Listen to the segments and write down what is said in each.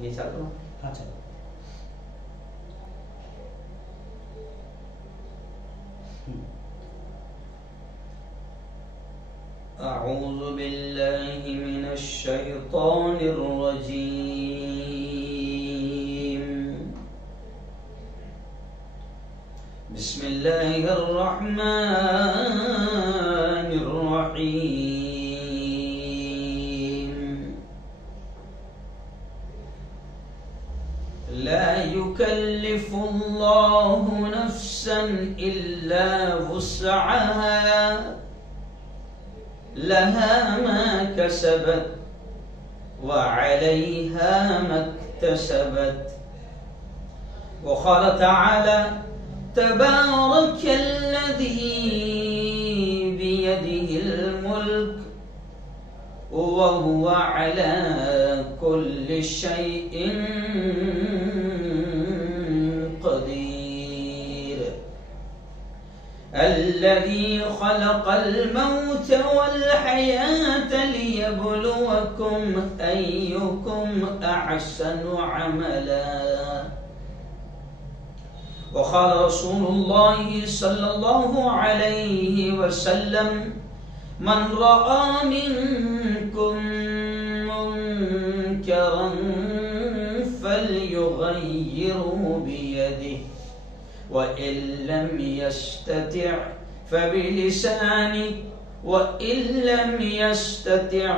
یہ چلو ہاں چلو. اعوذ باللہ من الشیطان الرجیم. بسم اللہ الرحمن الرحیم. لا يكلف الله نفسا إلا وسعها لها ما كسبت وعليها ما اكتسبت. وقال تعالى تبارك الذي بيده الملك وهو على كل شيء قدير. الذي خلق الموت والحياة ليبلوكم أيكم أحسن عملا. وقال رسول الله صلى الله عليه وسلم من رأى منكم منكرا فليغيره بيده وإن لم يستطع فبلسانه وإن لم يستطع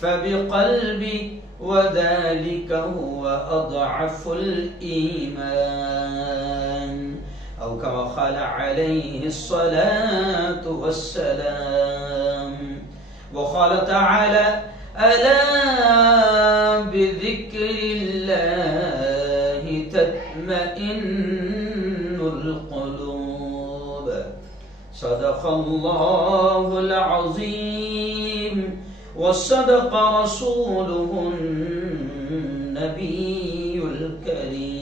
فبقلبه وذلك هو أضعف الإيمان أو كما قال عليه الصلاة والسلام. وقال تعالى ألا بذكر الله تطمئن القلوب. صدق الله العظيم وصدق رسوله النبي الكريم.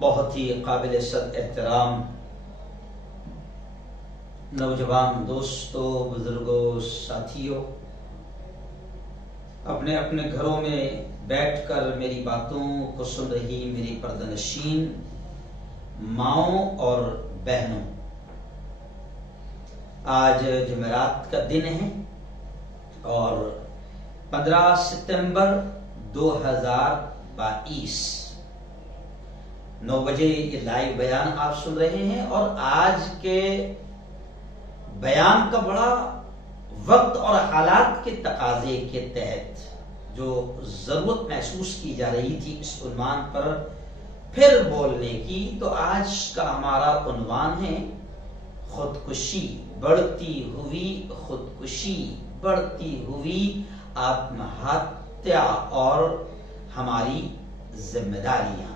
بہت ہی قابل صد احترام نوجوان دوستوں، بزرگوں، ساتھیوں، اپنے اپنے گھروں میں بیٹھ کر میری باتوں کو سن رہی میری پردہ نشین ماؤں اور بہنوں، آج جمعرات کا دن ہے اور 15 ستمبر 2022 9 بجے یہ لائیو بیان آپ سن رہے ہیں. اور آج کے بیان کا بڑا وقت اور حالات کے تقاضے کے تحت جو ضرورت محسوس کی جا رہی تھی اس عنوان پر پھر بولنے کی، تو آج کا ہمارا عنوان ہے خودکشی، بڑھتی ہوئی خودکشی، بڑھتی ہوئی آتم ہتیا اور ہماری ذمہ داریاں.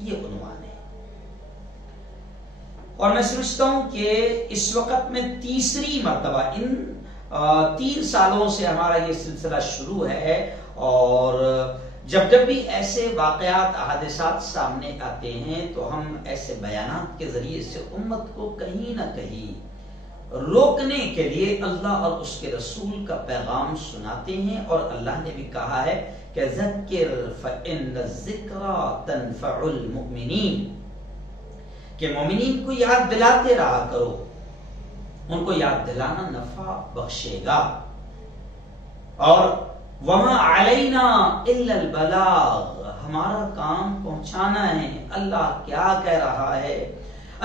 یہ عنوان ہے اور میں سمجھتا ہوں کہ اس وقت میں تیسری مرتبہ ان 3 سالوں سے ہمارا یہ سلسلہ شروع ہے، اور جب بھی ایسے واقعات حادثات سامنے آتے ہیں تو ہم ایسے بیانات کے ذریعے سے امت کو کہیں نہ کہیں روکنے کے لیے اللہ اور اس کے رسول کا پیغام سناتے ہیں. اور اللہ نے بھی کہا ہے کہ ذکر فإن الذکرى تنفع المؤمنین، کہ مومنین کو یاد دلاتے رہا کرو، ان کو یاد دلانا نفع بخشے گا. اور وما علینا الا البلاغ، ہمارا کام پہنچانا ہے اللہ کیا کہہ رہا ہے،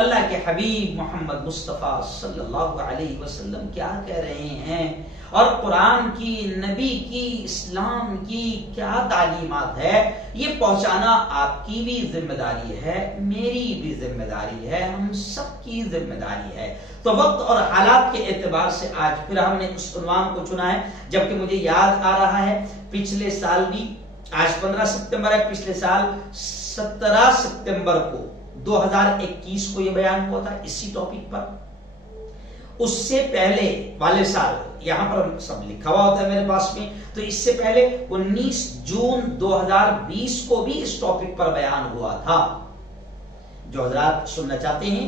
اللہ کے حبیب محمد مصطفیٰ صلی اللہ علیہ وسلم کیا کہہ رہے ہیں، اور قرآن کی، نبی کی، اسلام کی کیا تعلیمات ہے، یہ پہنچانا آپ کی بھی ذمہ داری ہے، میری بھی ذمہ داری ہے، ہم سب کی ذمہ داری ہے. تو وقت اور حالات کے اعتبار سے آج پھر ہم نے اس عنوان کو چنا ہے، جبکہ مجھے یاد آ رہا ہے پچھلے سال بھی، آج 15 ستمبر ہے، پچھلے سال 17 ستمبر کو 2021 کو یہ بیان ہوا تھا اسی ٹاپک پر. اس سے پہلے والے سال یہاں پر سب لکھا ہوا ہوتا ہے میرے پاس میں، تو اس سے پہلے 19 جون 2020 کو بھی اس ٹاپک پر بیان ہوا تھا. جو حضرات سننا چاہتے ہیں،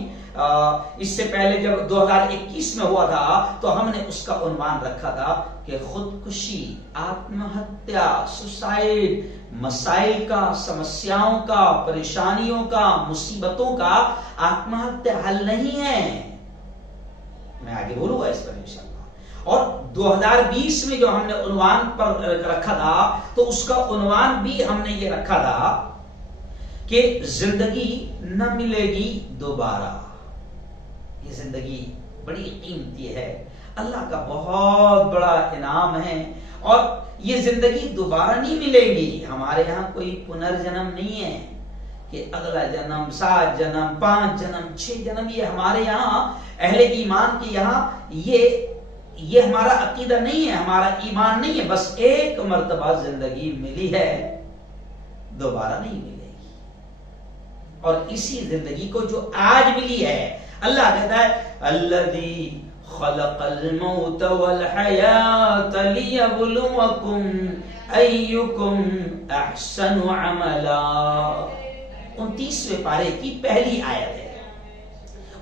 اس سے پہلے جب 2021 میں ہوا تھا تو ہم نے اس کا عنوان رکھا تھا کہ خودکشی، آتم ہتیا، سوسائڈ، مسائل کا، سمسیاؤں کا، پریشانیوں کا، مصیبتوں کا آتم ہتیا حل نہیں ہے۔ میں آگے بولوں گا اس پر انشاءاللہ۔ اور 2020 میں جو ہم نے عنوان پر رکھا تھا تو اس کا عنوان بھی ہم نے یہ رکھا تھا کہ زندگی نہ ملے گی دوبارہ۔ یہ زندگی بڑی قیمتی ہے، اللہ کا بہت بڑا انعام ہے، اور یہ زندگی دوبارہ نہیں ملے گی۔ ہمارے یہاں کوئی پنرجنم نہیں ہے کہ اگلا جنم، 7 جنم، 5 جنم، 6 جنم۔ یہ ہمارے یہاں اہل ایمان کے یہاں یہ ہمارا عقیدہ نہیں ہے، ہمارا ایمان نہیں ہے۔ بس ایک مرتبہ زندگی ملی ہے، دوبارہ نہیں ملے گی۔ اور اسی زندگی کو جو آج ملی ہے، اللہ کہتا ہے الذی خلق الموت والحیات لیبلوکم ایکم احسن عملا۔ 29ویں پارے کی پہلی آیت ہے،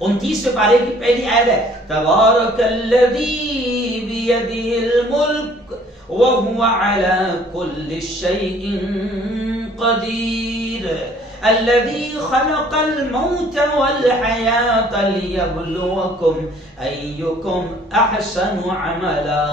29ویں پارے کی پہلی آیت ہے، تبارک الذی بیدہ الملک وہو علی کل شیء قدیر، الذی خلق الموت والحیات لیبلوکم ایکم احسن عملا۔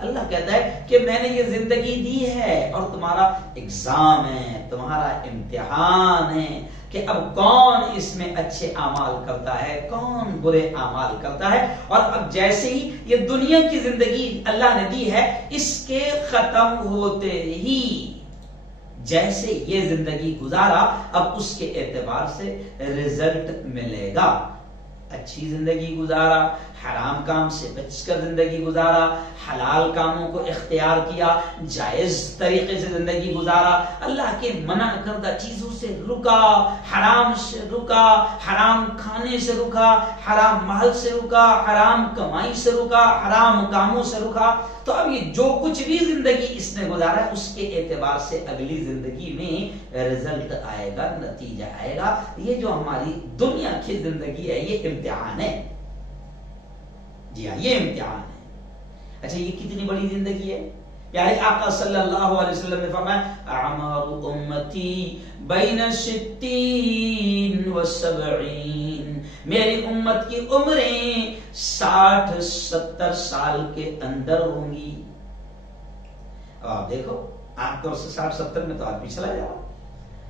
اللہ کہتا ہے کہ میں نے یہ زندگی دی ہے اور تمہارا ایگزام ہے، تمہارا امتحان ہے کہ اب کون اس میں اچھے اعمال کرتا ہے، کون برے اعمال کرتا ہے۔ اور اب جیسے ہی یہ دنیا کی زندگی اللہ نے دی ہے، اس کے ختم ہوتے ہی جیسے یہ زندگی گزارا، اب اس کے اعتبار سے رزلٹ ملے گا۔ اچھی زندگی گزارا، حرام کام سے بچ کر زندگی گزارا، حلال کاموں کو اختیار کیا، جائز طریقے سے زندگی گزارا، اللہ کے منع کردہ چیزوں سے رکا، حرام سے رکا، حرام کھانے سے رکا، حرام مال سے رکا، حرام کمائی سے رکا، حرام کاموں سے رکا، تو اب یہ جو کچھ بھی زندگی اس نے گزارا ہے اس کے اعتبار سے اگلی زندگی میں رزلٹ آئے گا، نتیجہ آئے گا۔ یہ جو ہماری دنیا کی زندگی ہے یہ امتحان ہے، جی ہاں یہ امتحان ہے۔ اچھا یہ کتنی بڑی زندگی ہے؟ پیارے آقا صلی اللہ علیہ وسلم نے فرمایا اعمار امتی بین 60 و 70، میری امت کی عمریں 60-70 سال کے اندر ہوں گی۔ اب آپ دیکھو عام طور سے 60-70 میں تو آدمی چلا جائے،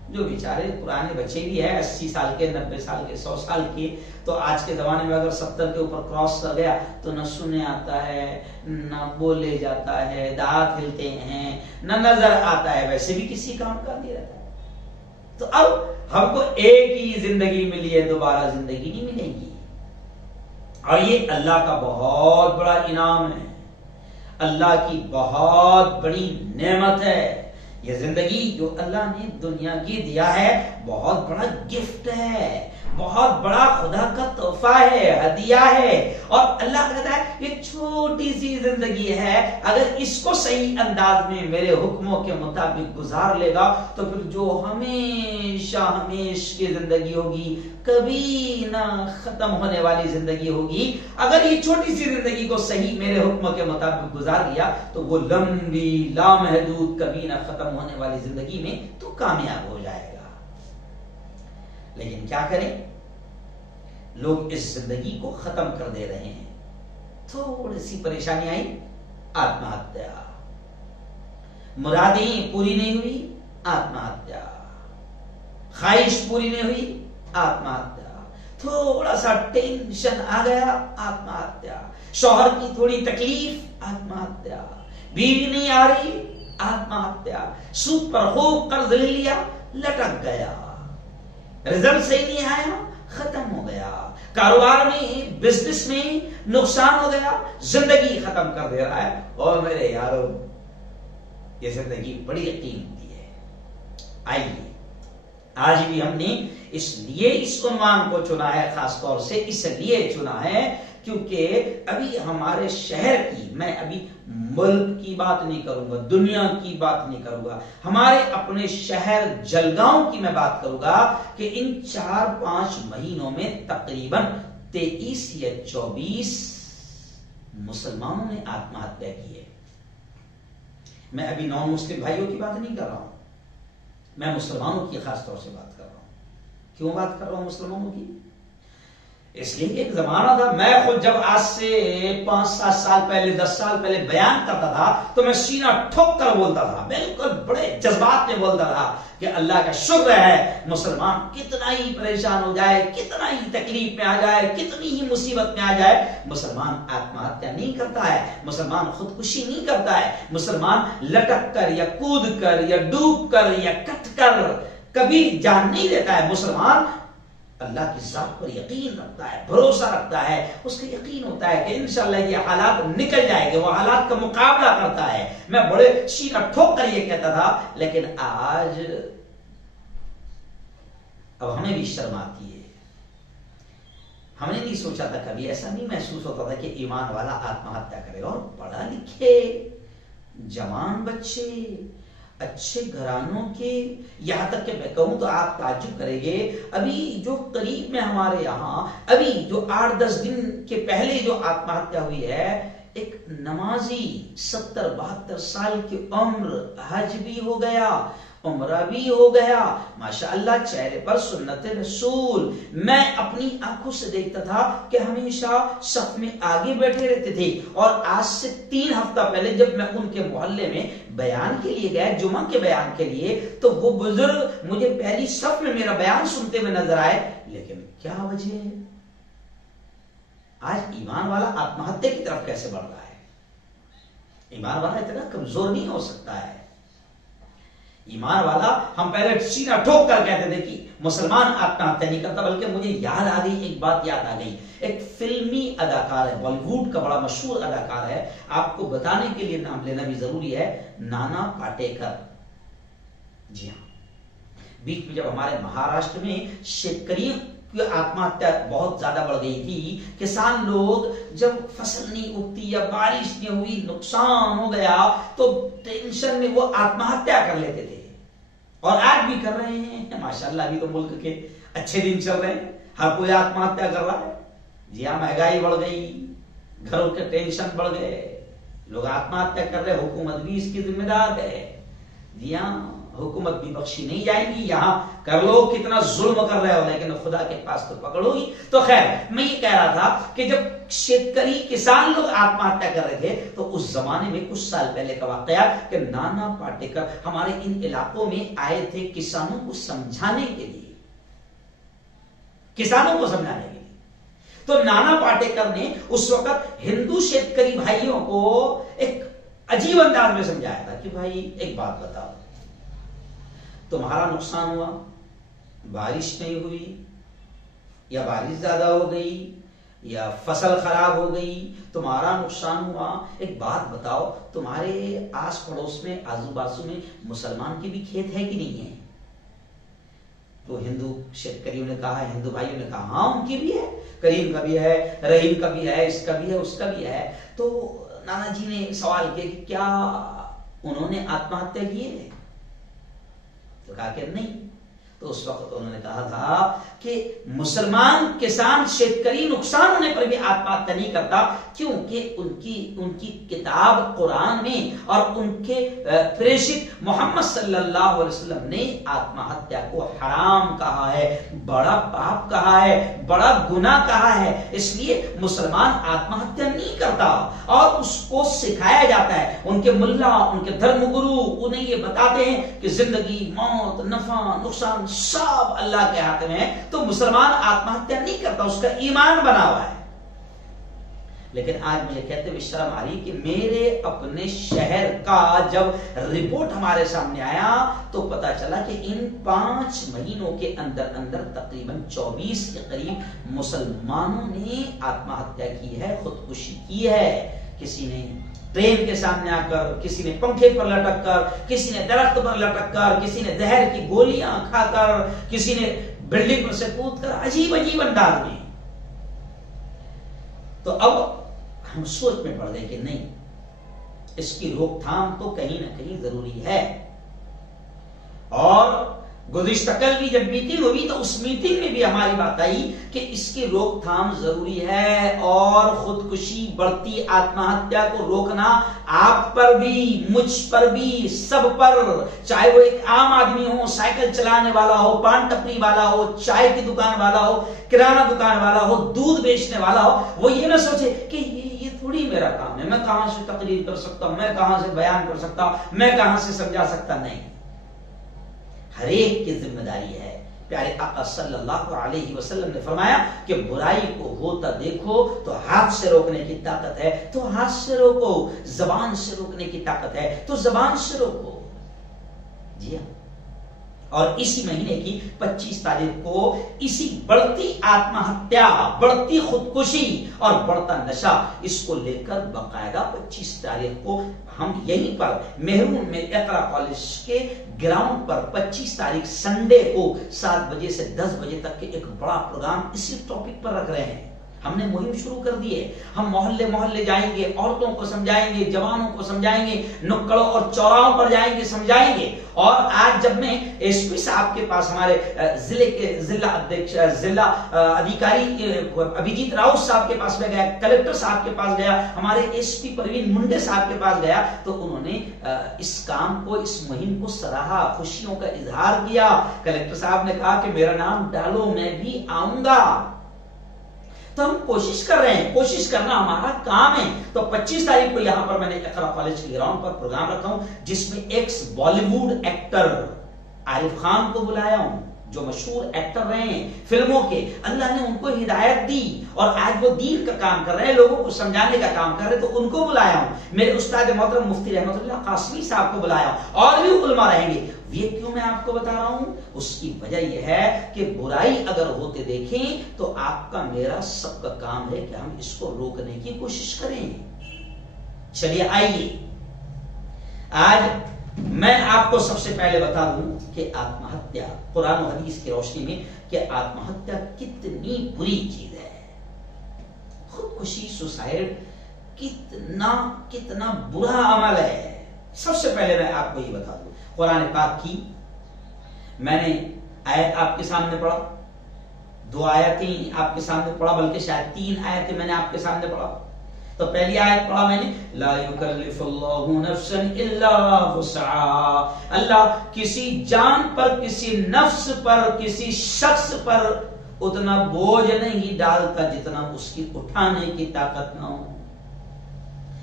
جو بیچارے پرانے بچے بھی ہیں 80 سال کے، 90 سال کے، 100 سال کے، تو آج کے زمانے میں اگر 70 کے اوپر کراس کر گیا تو نہ سننے آتا ہے، نہ بولے جاتا ہے، دانت ہلتے ہیں، نہ نظر آتا ہے، ویسے بھی کسی کام کا نہیں رہتا ہے۔ تو اب ہم کو ایک ہی زندگی ملی ہے، دوبارہ زندگی نہیں ملے گی، اور یہ اللہ کا بہت بڑا انعام ہے، اللہ کی بہت بڑی نعمت ہے۔ یہ زندگی جو اللہ نے دنیا کی دیا ہے بہت بڑا گفٹ ہے، بہت بڑا خدا کا تحفہ ہے، ہدیہ ہے، اور اللہ کہتا ہے یہ چھوٹی سی زندگی ہے، اگر اس کو صحیح انداز میں میرے حکموں کے مطابق گزار لے گا تو پھر جو ہمیشہ ہمیش کی زندگی ہوگی، کبھی نہ ختم ہونے والی زندگی ہوگی، اگر یہ چھوٹی سی زندگی کو صحیح میرے حکموں کے مطابق گزار لیا تو وہ لمبی لامحدود کبھی نہ ختم ہونے والی زندگی میں تو کامیاب ہو جائے گا۔ لیکن کیا کریں، لوگ اس زندگی کو ختم کر دے رہے ہیں۔ تھوڑی سی پریشانی آئی، آتم ہتیا، مرادیں پوری نہیں ہوئی، آتم ہتیا، خواہش پوری نہیں ہوئی، آتم ہتیا، تھوڑا سا ٹینشن آ گیا، آتم ہتیا، شوہر کی تھوڑی تکلیف، آتم ہتیا، بیوی نہیں آ رہی، آتم ہتیا، سود پر خوب قرض لے لیا، لٹک گیا، رزلٹ صحیح نہیں آیا، ختم ہو گیا، کاروبار میں، بزنس میں نقصان ہو گیا، زندگی ختم کر دے رہا ہے۔ اور میرے یارو یہ زندگی بڑی قیمتی ہے۔ آئیے آج بھی ہم نے اس لیے اس عنوان کو چنا ہے، خاص طور سے اس لیے چنا ہے کیونکہ ابھی ہمارے شہر کی، میں ابھی ملک کی بات نہیں کروں گا، دنیا کی بات نہیں کروں گا، ہمارے اپنے شہر جلگاؤں کی میں بات کروں گا کہ ان 4-5 مہینوں میں تقریباً 23 یا 24 مسلمانوں نے آتما ہتیا کی ہے۔ میں ابھی نان مسلم بھائیوں کی بات نہیں کر رہا ہوں، میں مسلمانوں کی خاص طور سے بات کر رہا ہوں۔ کیوں بات کر رہا ہوں مسلمانوں کی؟ اس لیے کہ ایک زمانہ تھا، میں خود جب آج سے 5-7 سال پہلے 10 سال پہلے بیان کرتا تھا تو میں سینہ ٹھوک کر بولتا تھا، بالکل بڑے جذبات میں بولتا تھا کہ اللہ کا شکر ہے مسلمان کتنا ہی پریشان ہو جائے، کتنا ہی تکلیف میں آ جائے، کتنی ہی مصیبت میں آ جائے، مسلمان آتما ہتیا نہیں کرتا ہے، مسلمان خودکشی نہیں کرتا ہے، مسلمان لٹک کر یا کود کر یا ڈوب کر یا کٹ کر کبھی جان نہیں دیتا ہے۔ مسلمان اللہ کی ذات پر یقین رکھتا ہے، بھروسہ رکھتا ہے، اس کا یقین ہوتا ہے کہ انشاءاللہ یہ حالات نکل جائے گے، وہ حالات کا مقابلہ کرتا ہے۔ میں بڑے سینہ ٹھوک کر یہ کہتا تھا، لیکن آج اب ہمیں بھی شرم آتی ہے۔ ہم نے نہیں سوچا تھا، کبھی ایسا نہیں محسوس ہوتا تھا کہ ایمان والا آتما ہتیا کرے، اور پڑھا لکھے جوان بچے اچھے گھرانوں کے، یہاں تک کہ میں کہوں تو آپ تعجب کریں گے، ابھی جو قریب میں ہمارے یہاں ابھی جو 8-10 دن کے پہلے جو آتما ہتیا ہوئی ہے، ایک نمازی 70-72 سال کی عمر، حج بھی ہو گیا، عمرہ بھی ہو گیا، ماشاءاللہ چہرے پر سنت رسول۔ میں اپنی آنکھوں سے دیکھتا تھا کہ ہمیشہ صف میں آگے بیٹھے رہتے تھے، اور آج سے 3 ہفتہ پہلے جب میں ان کے محلے میں بیان کے لیے گیا، جمعہ کے بیان کے لیے، تو وہ بزرگ مجھے پہلی صف میں میرا بیان سنتے ہوئے نظر آئے۔ لیکن کیا وجہ ہے؟ آج ایمان والا آتما ہتیا کی طرف کیسے بڑھ رہا ہے؟ ایمان والا اتنا کمزور نہیں ہو سکتا ہے۔ ایمان والا، ہم پہلے سینہ ٹھوک کر کہتے تھے کہ مسلمان آتما ہتیا نہیں کرتا، بلکہ مجھے یاد آ گئی، ایک بات یاد آ گئی، ایک فلمی اداکار ہے، بالی ووڈ کا بڑا مشہور اداکار ہے، آپ کو بتانے کے لیے نام لینا بھی ضروری ہے، نانا پاٹیکر۔ جی ہاں، بیچ میں جب ہمارے مہاراشٹر میں شیتکری کی آتما ہتیا بہت زیادہ بڑھ گئی تھی، کسان لوگ جب فصل نہیں اگتی یا بارش نہیں ہوئی، نقصان ہو گیا، تو ٹینشن میں وہ آتما ہتیا کر لیتے تھے، اور آج بھی کر رہے ہیں۔ ماشاءاللہ ابھی تو ملک کے اچھے دن چل رہے ہیں، ہر کوئی آتما ہتیا کر رہا ہے۔ جی ہاں، مہنگائی بڑھ گئی، گھروں کے ٹینشن بڑھ گئے، لوگ آتما ہتیا کر رہے، حکومت بھی اس کی ذمہ دار ہے۔ جی ہاں، حکومت بھی بخشی نہیں جائے گی، یہاں کر لو کتنا ظلم کر رہے ہو، لیکن خدا کے پاس تو پکڑو گی۔ تو خیر، میں یہ کہہ رہا تھا کہ جب شیتکری کسان لوگ آتما ہتیا کر رہے تھے، تو اس زمانے میں کچھ سال پہلے کا واقعہ کہ نانا پاٹیکر ہمارے ان علاقوں میں آئے تھے کسانوں کو سمجھانے کے لیے، کسانوں کو سمجھانے کے لیے۔ تو نانا پاٹیکر نے اس وقت ہندو شیتکری بھائیوں کو ایک عجیب انداز میں سمجھایا تھا کہ بھائی ایک بات بتاؤ، تمہارا نقصان ہوا، بارش نہیں ہوئی، یا بارش زیادہ ہو گئی، یا فصل خراب ہو گئی، تمہارا نقصان ہوا، ایک بات بتاؤ، تمہارے آس پڑوس میں آزو بازو میں مسلمان کے بھی کھیت ہے کہ نہیں ہے؟ تو ہندو شیتکریوں نے کہا، ہندو بھائیوں نے کہا ہاں ان کی بھی ہے، کریم کا بھی ہے، رحیم کا بھی ہے، اس کا بھی ہے، اس کا بھی ہے۔ تو نانا جی نے سوال کیا کہ کیا انہوں نے آتما ہتیا کی ہے؟ تو کہا کہ نہیں۔ تو اس وقت انہوں نے کہا تھا کہ مسلمان کسان شیتکری نقصان ہونے پر بھی آتما ہتیا نہیں کرتا، کیونکہ ان کی کتاب قرآن میں اور ان کے پریشت محمد صلی اللہ علیہ وسلم نے آتما ہتیا کو حرام کہا ہے، بڑا پاپ کہا ہے، بڑا گناہ کہا ہے۔ اس لیے مسلمان آتما ہتیا نہیں کرتا، اور اس کو سکھایا جاتا ہے، ان کے ملا، ان کے دھرم گرو انہیں یہ بتاتے ہیں کہ زندگی، موت، نفع، نقصان سب اللہ کے ہاتھ میں ہے۔ تو مسلمان آتما ہتیا نہیں کرتا، اس کا ایمان بنا ہوا ہے۔ لیکن آج مجھے کہتے ہوئے شرم آ رہی کہ میرے اپنے شہر کا جب رپورٹ ہمارے سامنے آیا تو پتا چلا کہ ان 5 مہینوں کے اندر تقریباً 24 کے قریب مسلمانوں نے آتما ہتیا کی ہے، خودکشی کی ہے۔ کسی نے ٹرین کے سامنے آ کر، کسی نے پنکھے پر لٹک کر، کسی نے درخت پر لٹک کر، کسی نے زہر کی گولیاں کھا کر، کسی نے بلڈنگ پر سے کود کر، عجیب عجیب انداز میں۔ تو اب ہم سوچ میں پڑ گئے کہ نہیں، اس کی روک تھام تو کہیں نہ کہیں ضروری ہے. اور گزشتہ کل بھی جب میٹنگ ہوئی تو اس میٹنگ میں بھی ہماری بات آئی کہ اس کی روک تھام ضروری ہے، اور خودکشی، بڑھتی آتم ہتیا کو روکنا آپ پر بھی، مجھ پر بھی، سب پر، چاہے وہ ایک عام آدمی ہو، سائیکل چلانے والا ہو، پان ٹپری والا ہو، چائے کی دکان والا ہو، کرانہ دکان والا ہو، دودھ بیچنے والا ہو. وہ یہ نہ سوچے کہ یہ تھوڑی میرا کام ہے، میں کہاں سے تقریر کر سکتا ہوں، میں کہاں سے بیان کر سکتا ہوں، میں کہاں سے سمجھا سکتا. نہیں، ہر ایک کی ذمہ داری ہے. پیارے آقا صلی اللہ علیہ وسلم نے فرمایا کہ برائی کو ہوتا دیکھو تو ہاتھ سے روکنے کی طاقت ہے تو ہاتھ سے روکو، زبان سے روکنے کی طاقت ہے تو زبان سے روکو. جی ہاں. اور اسی مہینے کی 25 تاریخ کو اسی بڑھتی آتم ہتیا، بڑھتی خودکشی اور بڑھتا نشہ، اس کو لے کر باقاعدہ 25 تاریخ کو ہم یہیں پر مہرون میں اقرا کالج کے گراؤنڈ پر 25 تاریخ سنڈے کو 7 بجے سے 10 بجے تک کے ایک بڑا پروگرام اسی ٹاپک پر رکھ رہے ہیں. ہم نے مہم شروع کر دی ہے. ہم محلے محلے جائیں گے، عورتوں کو سمجھائیں گے، جوانوں کو سمجھائیں گے، نکڑوں اور چوراہوں پر جائیں گے، سمجھائیں گے. اور آج جب میں ایس پی صاحب کے پاس، ہمارے ضلع ادھیکاری ابھیجیت راؤت صاحب کے پاس میں گیا، کلکٹر صاحب کے پاس گیا، ہمارے ایس پی پروین منڈے صاحب کے پاس گیا، تو انہوں نے اس کام کو، اس مہم کو سراہا، خوشیوں کا اظہار کیا. کلکٹر صاحب نے کہا کہ میرا نام ڈالو، میں بھی آؤں گا. تو ہم کوشش کر رہے ہیں، کوشش کرنا ہمارا کام ہے. تو 25 تاریخ کو یہاں پر میں نے اقرا کالج کے گراؤنڈ پر پروگرام رکھا ہوں، جس میں x Bali would actor Arif Khan کو بلایا ہوں، جو مشہور ایکٹر رہے ہیں فلموں کے. اللہ نے ان کو ہدایت دی اور آج وہ دین کا کام کر رہے ہیں، لوگوں کو سمجھانے کا کام کر رہے ہیں، تو ان کو بلایا ہوں. میرے استاد محترم مفتی رحمت اللہ قاسمی صاحب کو بلایا ہوں، اور بھی علماء رہیں گے. یہ کیوں میں آپ کو بتا رہا ہوں؟ اس کی وجہ یہ ہے کہ برائی اگر ہوتے دیکھیں تو آپ کا میرا سب کا کام ہے کہ ہم اس کو روکنے کی کوشش کریں. چلیے آئیے، آج میں آپ کو سب سے پہلے بتا دوں کہ آتم ہتیا قرآن و حدیث کی روشنی میں کہ آتم ہتیا کتنی بری چیز ہے. خودکشی، سوسائڈ کتنا برا عمل ہے. سب سے پہلے میں آپ کو یہ بتا دوں، قرآن پاک کی میں نے آیت آپ کے سامنے پڑھا، 2 آیتیں آپ کے سامنے پڑھا، بلکہ شاید 3 آیتیں میں نے آپ کے سامنے پڑھا. تو پہلی آیت پڑھا میں نے، لا یکلف اللہ نفسا الا وسعہا. اللہ کسی جان پر، کسی نفس پر، کسی شخص پر اتنا بوجھ نہیں ڈالتا جتنا اس کی اٹھانے کی طاقت نہ ہو.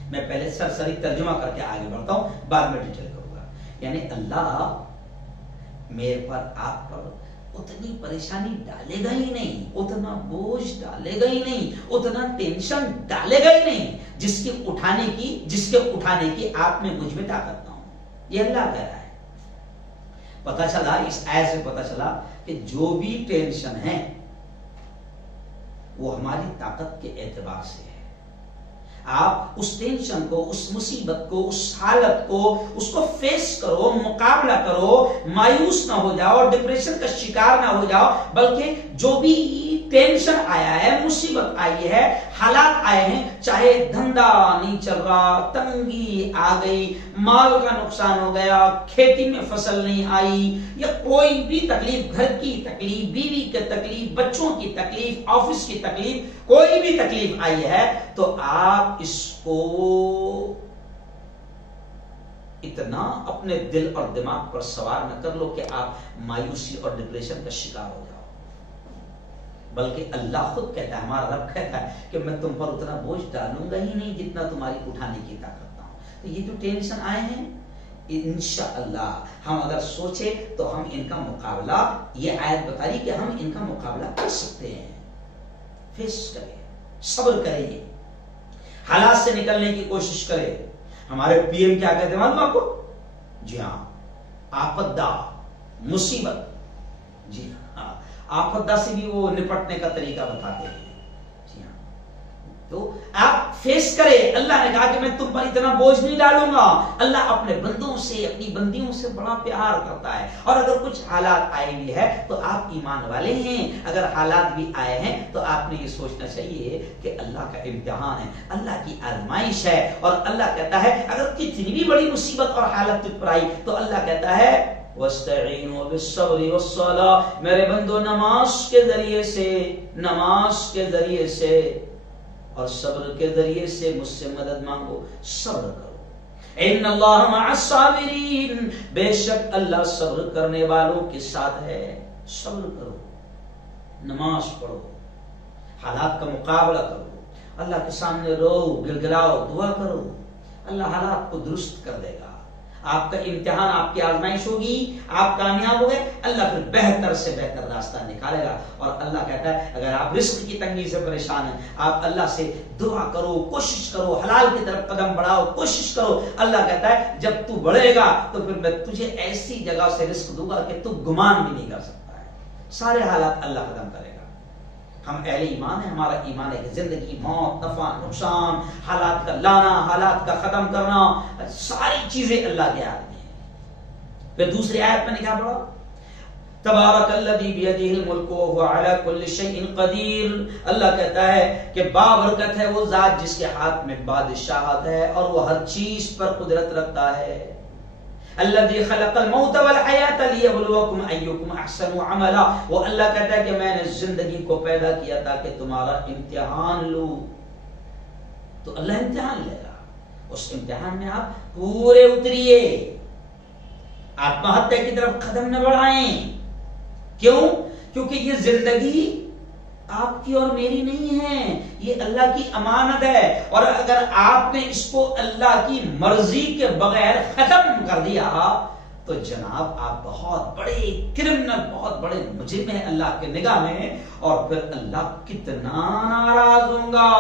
میں پہلے سرسری ترجمہ کر کے آگے بڑھتا ہوں، بعد میں ڈیٹیل کروں گا. یعنی اللہ میرے پر، آپ پر اتنی پریشانی ڈالے گا ہی نہیں، اتنا بوجھ ڈالے گا ہی نہیں، اتنا ٹینشن ڈالے گا ہی نہیں جس کے اٹھانے کی آپ میں، مجھ میں طاقت نہ ہو. یہ اللہ کہہ رہا ہے. پتا چلا، اس آیت سے پتا چلا کہ جو بھی ٹینشن ہے وہ ہماری طاقت کے اعتبار سے ہے. آپ اس ٹینشن کو، اس مصیبت کو، اس حالت کو، اس کو فیس کرو، مقابلہ کرو، مایوس نہ ہو جاؤ اور ڈپریشن کا شکار نہ ہو جاؤ، بلکہ جو بھی ٹینشن آیا ہے، مصیبت آئی ہے، حالات آئے ہیں، چاہے دھندا نہیں چل رہا، تنگی آ گئی، مال کا نقصان ہو گیا، کھیتی میں فصل نہیں آئی، یا کوئی بھی تکلیف، گھر کی تکلیف، بیوی کی تکلیف، بچوں کی تکلیف، آفس کی تکلیف، کوئی بھی تکلیف آئی ہے، تو آپ اس کو اتنا اپنے دل اور دماغ پر سوار نہ کر لو کہ آپ مایوسی اور ڈپریشن کا شکار ہو جاؤ. بلکہ اللہ خود کہتا ہے، ہمارا رب کہتا ہے کہ میں تم پر اتنا بوجھ ڈالوں گا ہی نہیں جتنا تمہاری اٹھانے کی طاقت نہ ہو. تو یہ جو ٹینشن آئے ہیں، انشاءاللہ ہم اگر سوچے تو ہم ان کا مقابلہ، یہ آیت بتا رہی کہ ہم ان کا مقابلہ کر سکتے ہیں. فیس کریں، صبر کریں، حالات سے نکلنے کی کوشش کریں. ہمارے پی ایم کیا کہتے ہیں معلوم آپ کو؟ جی ہاں، آپدا، مصیبت. جی ہاں، آپدا سے بھی وہ نپٹنے کا طریقہ بتاتے ہیں. جی ہاں، تو آپ فیس کرے. اللہ نے کہا کہ میں تم پر اتنا بوجھ نہیں ڈالوں گا. اللہ اپنے بندوں سے اپنی بندیوں سے بڑا پیار کرتا ہے. اور اگر کچھ حالات آئے بھی ہے تو آپ ایمان والے ہیں. اگر حالات بھی آئے ہیں تو آپ نے یہ سوچنا چاہیے کہ اللہ کا امتحان ہے, اللہ کی آزمائش ہے. اور اللہ کہتا ہے اگر کتنی بھی بڑی مصیبت اور حالت تجھ پر آئی تو اللہ کہتا ہے وَاسْتَعِينُوا بِالصَّبْرِ وَالصَّلَاةِ, میرے بندو نماز کے ذریعے سے اور صبر کے ذریعے سے مجھ سے مدد مانگو, صبر کرو. ان اللہ مع الصابرین, بے شک اللہ صبر کرنے والوں کے ساتھ ہے. صبر کرو, نماز پڑھو, حالات کا مقابلہ کرو, اللہ کے سامنے رو, گڑگڑاؤ, دعا کرو. اللہ حالات کو درست کر دے گا. آپ کا امتحان, آپ کی آزمائش ہوگی, آپ کامیاب ہو گئے, اللہ پھر بہتر سے بہتر راستہ نکالے گا. اور اللہ کہتا ہے اگر آپ رزق کی تنگی سے پریشان ہیں, آپ اللہ سے دعا کرو, کوشش کرو, حلال کی طرف قدم بڑھاؤ, کوشش کرو. اللہ کہتا ہے جب تو بڑھے گا تو پھر میں تجھے ایسی جگہ سے رزق دوں گا کہ تو گمان بھی نہیں کر سکتا ہے. سارے حالات اللہ ختم کرے گا. ہم اہل ایمان ہیں, ہمارا ایمان ہے کہ زندگی, موت, نفع, نقصان, حالات کا لانا, حالات کا ختم کرنا, ساری چیزیں اللہ کے ہاتھ میں ہیں. پھر دوسری آیت میں نے کیا پڑھا, تبارک الذی بیدہ الملک وہو علی کل شیء قدیر. اللہ کہتا ہے کہ بابرکت ہے وہ ذات جس کے ہاتھ میں بادشاہت ہے اور وہ ہر چیز پر قدرت رکھتا ہے. الذي خلق الموت والحیات لیبلوکم ایکم احسن عملا. وہ اللہ کہتا ہے کہ میں نے زندگی کو پیدا کیا تاکہ تمہارا امتحان لوں. تو اللہ امتحان لے گا, اس امتحان میں آپ پورے اتریے, آتم ہتیا کی طرف قدم نہ بڑھائیں. کیوں؟ کیونکہ یہ زندگی آپ کی اور میری نہیں ہے, یہ اللہ کی امانت ہے. اور اگر آپ نے اس کو اللہ کی مرضی کے بغیر ختم کر دیا تو جناب آپ بہت بڑے کرمنل, بہت بڑے مجرم ہیں اللہ کے نگاہ میں. اور پھر اللہ کتنا ناراض ہوگا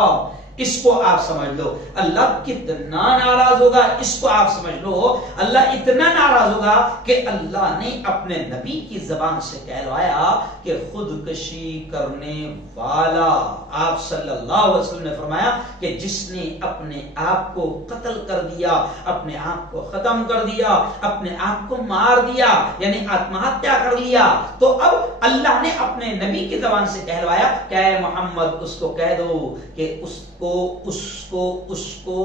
اس کو آپ سمجھ لو. اللہ کتنا ناراض ہوگا اس کو آپ سمجھ لو. اللہ اتنا ناراض ہوگا کہ اللہ نے اپنے نبی کی زبان سے کہلوایا کہ خودکشی کرنے والا, آپ صلی اللہ علیہ وسلم نے فرمایا کہ جس نے اپنے آپ کو قتل کر دیا, اپنے آپ کو ختم کر دیا, اپنے آپ کو مار دیا, یعنی آتم ہتیا کر لیا. تو اب اللہ نے اپنے نبی کی زبان سے کہلوایا کہ اے محمد اس کو کہہ دو کہ اس کو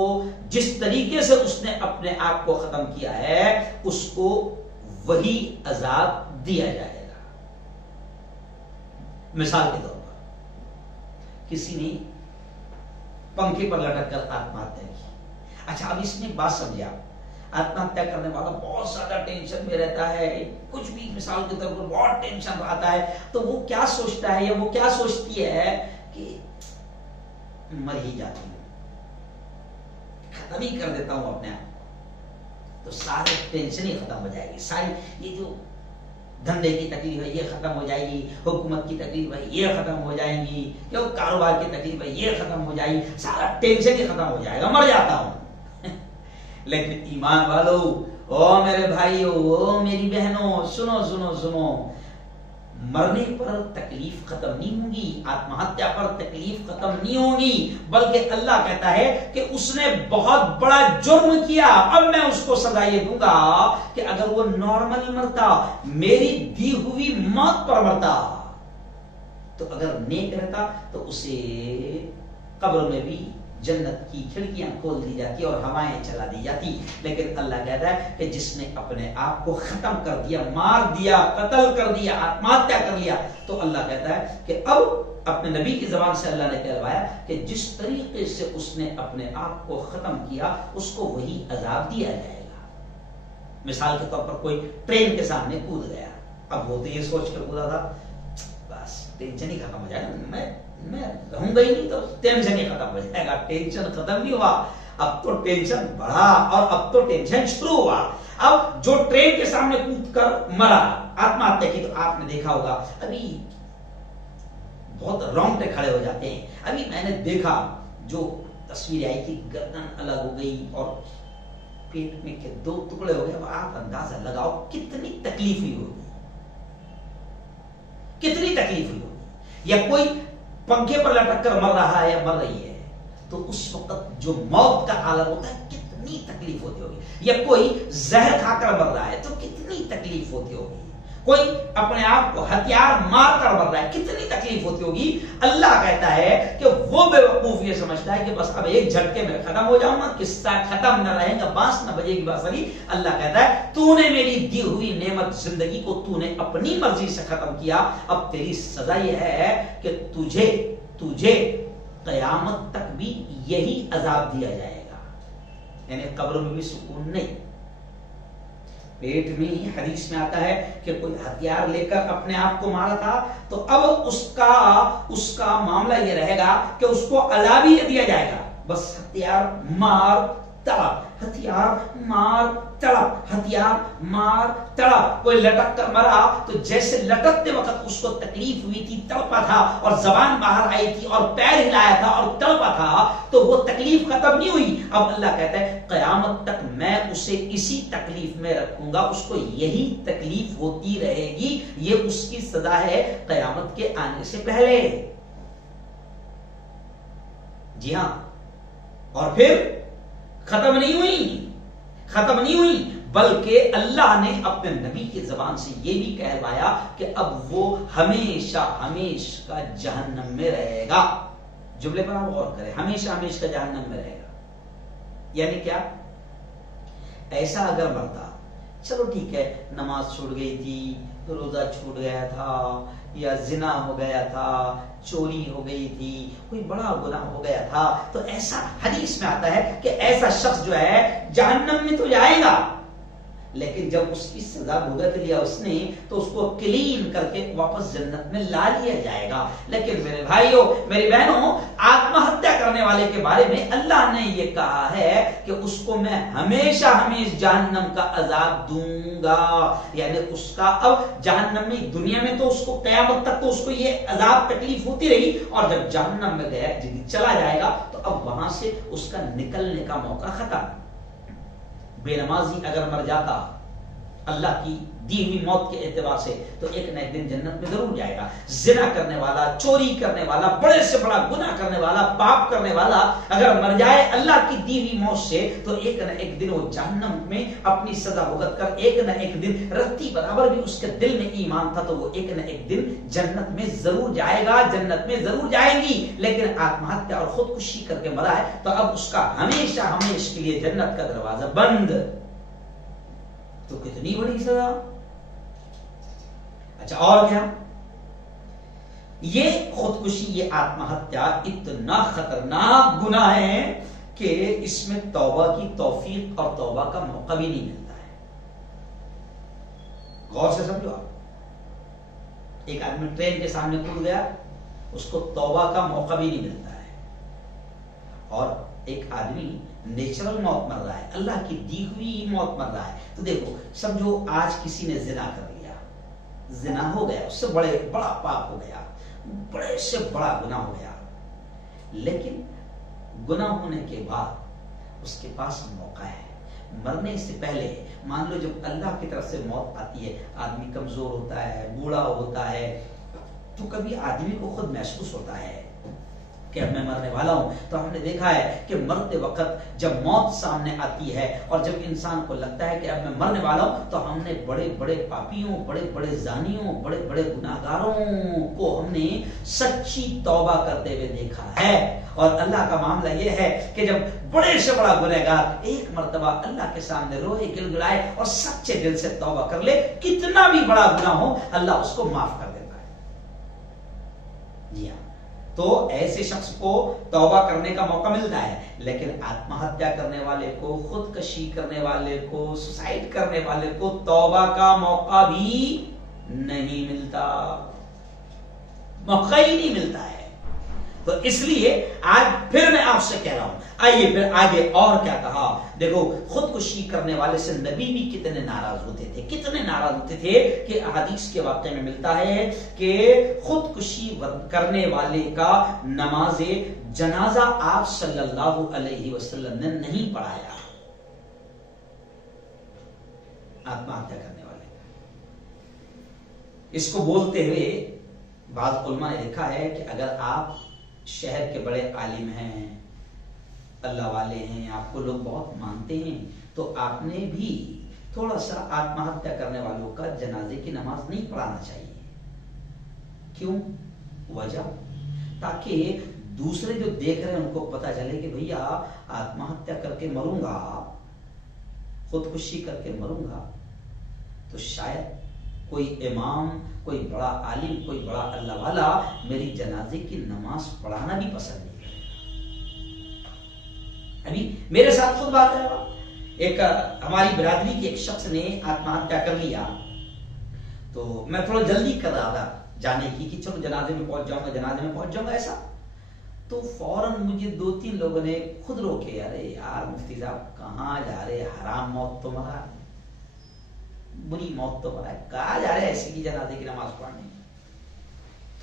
جس طریقے سے اس نے اپنے آپ کو ختم کیا ہے اس کو وہی عذاب دیا جائے گا. مثال کے طور پر کسی نے پنکھے پر لٹک کر آتم ہتیا کی. اچھا اب اس میں بات سمجھے آپ, آتم ہتیا کرنے والا بہت زیادہ ٹینشن میں رہتا ہے, کچھ بھی مثال کے طور پر بہت ٹینشن رہتا ہے, تو وہ کیا سوچتا ہے یا وہ کیا سوچتی ہے کہ مر ہی جاتی ہوں, ختم ہی کر دیتا ہوں اپنے آپ, تو سارے ٹینشن ہی ختم ہو جائے گی. ساری یہ جو دھندے کی تکلیف ہے یہ ختم ہو جائے گی, حکومت کی تکلیف ہے یہ ختم ہو جائیں گی, جو کاروبار کی تکلیف ہے یہ ختم ہو جائے گی, سارا ٹینشن ہی ختم ہو جائے گا, مر جاتا ہوں. لیکن ایمان والو, او میرے بھائیو, او میری بہنوں, سنو سنو سنو, مرنے پر تکلیف ختم نہیں ہوگی, آتم ہتیا پر تکلیف ختم نہیں ہوگی, بلکہ اللہ کہتا ہے کہ اس نے بہت بڑا جرم کیا, اب میں اس کو سزا یہ دوں گا کہ اگر وہ نارمل مرتا, میری دی ہوئی موت پر مرتا, تو اگر نیک رہتا تو اسے قبر میں بھی جنت کی کھڑکیاں کھول دی جاتی اور ہوائیں چلا دی جاتی. لیکن اللہ کہتا ہے کہ جس نے اپنے آپ کو ختم کر دیا, مار دیا, قتل کر دیا, آتم ہتیا کر لیا, تو اللہ کہتا ہے کہ اب اپنے نبی کی زبان سے اللہ نے کہلوایا کہ جس طریقے سے اس نے اپنے آپ کو ختم کیا اس کو وہی عذاب دیا جائے گا. مثال کے طور پر کوئی ٹرین کے سامنے کود گیا, اب وہ تو یہ سوچ کر کودا تھا بس ٹینشن ہی ختم ہو جائے گا, میں رہوں گا ہی نہیں تو ٹینشن ہی ختم ہو جائے گا. ٹینشن ختم نہیں ہوا, اب تو ٹینشن بڑھا اور اب تو ٹینشن شروع ہوا. اب جو ٹرین کے سامنے کود کر مرا, آتم ہتیا کی, تو آپ نے دیکھا ہوگا ابھی بہت رونگٹے کھڑے ہو جاتے ہیں. ابھی میں نے دیکھا جو تصویر آئی تھی, گردن الگ ہو گئی اور پیٹ میں کے 2 ٹکڑے ہو گئے. اب آپ اندازہ لگاؤ کتنی تکلیف ہوئی ہوگی, کتنی تکلیف ہوئی ہوگی. یا کوئی پنکھے پر لٹک کر مر رہا ہے یا مر رہی ہے, تو اس وقت جو موت کا عالم ہوتا ہے کتنی تکلیف ہوتی ہوگی. یا کوئی زہر کھا کر مر رہا ہے تو کتنی تکلیف ہوتی ہوگی. کوئی اپنے آپ کو ہتھیار مار کر مر رہا ہے کتنی تکلیف ہوتی ہوگی. اللہ کہتا ہے کہ وہ بے وقوف یہ سمجھتا ہے کہ بس اب ایک جھٹکے میں ختم ہو جاؤں گا, قصہ ختم نہ رہے گا, بانس نہ بجے گی بانسری. اللہ کہتا ہے تو نے میری دی ہوئی نعمت زندگی کو تو نے اپنی مرضی سے ختم کیا, اب تیری سزا یہ ہے کہ تجھے قیامت تک بھی یہی عذاب دیا جائے گا. یعنی قبر میں بھی سکون نہیں. پیٹ میں ہی حدیث میں آتا ہے کہ کوئی ہتھیار لے کر اپنے آپ کو مارا تھا, تو اب اس کا معاملہ یہ رہے گا کہ اس کو عذاب ہی دیا جائے گا. بس ہتھیار مار تڑپ, ہتھیار مار تڑپ, ہتھیار مار تڑپ. کوئی لٹک کر مرا تو جیسے لٹکتے وقت اس کو تکلیف ہوئی تھی, تڑپا تھا اور زبان باہر آئی تھی اور پیر ہلایا تھا اور تڑپا تھا, تو وہ تکلیف ختم نہیں ہوئی. اب اللہ کہتا ہے قیامت تک میں اسے اسی تکلیف میں رکھوں گا, اس کو یہی تکلیف ہوتی رہے گی. یہ اس کی سزا ہے قیامت کے آنے سے پہلے. جی ہاں, اور پھر ختم نہیں ہوئی بلکہ اللہ نے اپنے نبی کی زبان سے یہ بھی کہلوایا کہ اب وہ ہمیشہ کا جہنم میں رہے گا. جملے پر آپ غور کریں, ہمیشہ کا جہنم میں رہے گا. یعنی کیا؟ ایسا اگر مرتا, چلو ٹھیک ہے نماز چھوڑ گئی تھی, روزہ چھوٹ گیا تھا, یا زنا ہو گیا تھا, چوری ہو گئی تھی, کوئی بڑا گناہ ہو گیا تھا, تو ایسا حدیث میں آتا ہے کہ ایسا شخص جو ہے جہنم میں تو جائے گا, لیکن جب اس کی سزا بھگت لیا اس نے تو اس کو کلین کر کے واپس جنت میں لا لیا جائے گا. لیکن میرے بھائیوں میری بہنوں, آتم ہتیا کرنے والے کے بارے میں اللہ نے یہ کہا ہے کہ اس کو میں ہمیشہ جہنم کا عذاب دوں گا. یعنی اس کا اب جہنم میں, دنیا میں تو اس کو قیامت تک تو اس کو یہ عذاب تکلیف ہوتی رہی, اور جب جہنم میں گیا چلا جائے گا تو اب وہاں سے اس کا نکلنے کا موقع ختم. بے نمازی اگر مر جاتا اللہ کی دی ہوئی موت کے اعتبار سے تو ایک نہ ایک دن جنت میں ضرور جائے گا. زنا کرنے والا, چوری کرنے والا, بڑے سے بڑا گناہ کرنے والا, پاپ کرنے والا اگر مر جائے اللہ کی دی ہوئی موت سے تو ایک نہ ایک دن وہ جہنم میں اپنی سزا بھگت کر ایک نہ ایک دن رتی برابر بھی اس کے دل میں ایمان تھا تو وہ ایک نہ ایک دن جنت میں ضرور جائے گا, جنت میں ضرور جائے گی. لیکن آتم ہتیا اور خودکشی کر کے مرا ہے تو اب اس کا ہمیشہ کے لیے جنت کا دروازہ بند. تو کتنی بڑی سزا. اچھا اور کیا, یہ خودکشی, یہ آتم ہتیا اتنا خطرناک گناہ ہے کہ اس میں توبہ کی توفیق اور توبہ کا موقع بھی نہیں ملتا ہے. غور سے سمجھو آپ, ایک آدمی ٹرین کے سامنے کود گیا, اس کو توبہ کا موقع بھی نہیں ملتا ہے. اور ایک آدمی نیچرل موت مر رہا ہے, اللہ کی دی ہوئی موت مر رہا ہے. تو دیکھو سمجھو آج کسی نے زنا کر لیا, زنا ہو گیا, اس سے بڑا پاپ ہو گیا, بڑے سے بڑا گناہ ہو گیا, لیکن گناہ ہونے کے بعد اس کے پاس موقع ہے. مرنے سے پہلے مان لو جب اللہ کی طرف سے موت آتی ہے, آدمی کمزور ہوتا ہے, بوڑھا ہوتا ہے, تو کبھی آدمی کو خود محسوس ہوتا ہے کہ اب میں مرنے والا ہوں. تو ہم نے دیکھا ہے کہ مرتے وقت جب موت سامنے آتی ہے اور جب انسان کو لگتا ہے کہ اب میں مرنے والا ہوں, تو ہم نے بڑے بڑے پاپیوں, بڑے بڑے زانیوں, بڑے بڑے گناہگاروں کو ہم نے سچی توبہ کرتے ہوئے دیکھا ہے. اور اللہ کا معاملہ یہ ہے کہ جب بڑے سے بڑا گنہگار ایک مرتبہ اللہ کے سامنے روئے گڑگڑائے اور سچے دل سے توبہ کر لے, کتنا بھی بڑا گناہ ہو اللہ اس کو معاف کر دیتا ہے. جی ہاں, تو ایسے شخص کو توبہ کرنے کا موقع ملتا ہے, لیکن آتم ہتیا کرنے والے کو, خودکشی کرنے والے کو, سوسائڈ کرنے والے کو توبہ کا موقع بھی نہیں ملتا, موقع ہی نہیں ملتا ہے. تو اس لیے آج پھر میں آپ سے کہہ رہا ہوں, آئیے پھر آگے اور کیا کہا. دیکھو خودکشی کرنے والے سے نبی بھی کتنے ناراض ہوتے تھے, کتنے ناراض ہوتے تھے کہ حدیث کے واقعے میں ملتا ہے کہ خودکشی کرنے والے کا نماز جنازہ آپ صلی اللہ علیہ وسلم نے نہیں پڑھایا. آتم ہتیا کرنے والے اس کو بولتے ہوئے بعض علماء نے لکھا ہے کہ اگر آپ شہر کے بڑے عالم ہیں, اللہ والے ہیں, آپ کو لوگ بہت مانتے ہیں, تو آپ نے بھی تھوڑا سا آتم ہتیا کرنے والوں کا جنازے کی نماز نہیں پڑھانا چاہیے. کیوں؟ وجہ تاکہ دوسرے جو دیکھ رہے ہیں ان کو پتا چلے کہ بھیا آتم ہتیا کر کے مروں گا, خودکشی کر کے مروں گا, تو شاید کوئی امام, کوئی بڑا عالم, کوئی بڑا اللہ والا میری جنازے کی نماز پڑھانا بھی پسند نہیں کرے. ابھی میرے ساتھ خود بات ہے, ایک ہماری برادری کے ایک شخص نے آتم ہتیا کر لیا, تو میں تھوڑا جلدی کر رہا تھا جانے کی کہ چلو جنازے میں پہنچ جاؤں گا, جنازے میں پہنچ جاؤں گا ایسا. تو فوراً مجھے 2-3 لوگوں نے خود روکے, ارے یار مفتی صاحب کہاں جا رہے, حرام موت تو مرا, بری موت تو مرا, کہاں جا رہے ایسی کی جنازے کی نماز پڑھنے.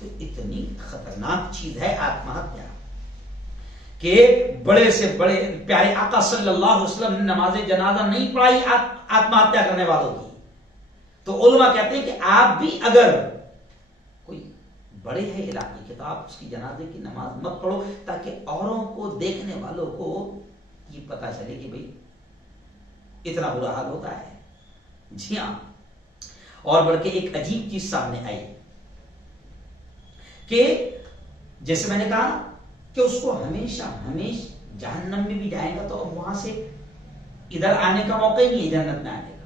تو اتنی خطرناک چیز ہے آتم ہتیا کہ بڑے سے بڑے پیارے آقا صلی اللہ علیہ وسلم نے نماز جنازہ نہیں پڑھائی آتم ہتیا کرنے والوں کی. تو علماء کہتے ہیں کہ آپ بھی اگر کوئی بڑے ہیں علاقے کے تو آپ اس کی جنازے کی نماز مت پڑھو, تاکہ اوروں کو, دیکھنے والوں کو یہ پتا چلے کہ بھئی اتنا برا حال ہوتا ہے. جی ہاں, اور بڑھ کے ایک عجیب چیز سامنے آئی کہ جیسے میں نے کہا کہ اس کو ہمیشہ جہنم میں بھی جائے گا تو اب وہاں سے ادھر آنے کا موقع ہی نہیں ہے جنت میں آنے کا.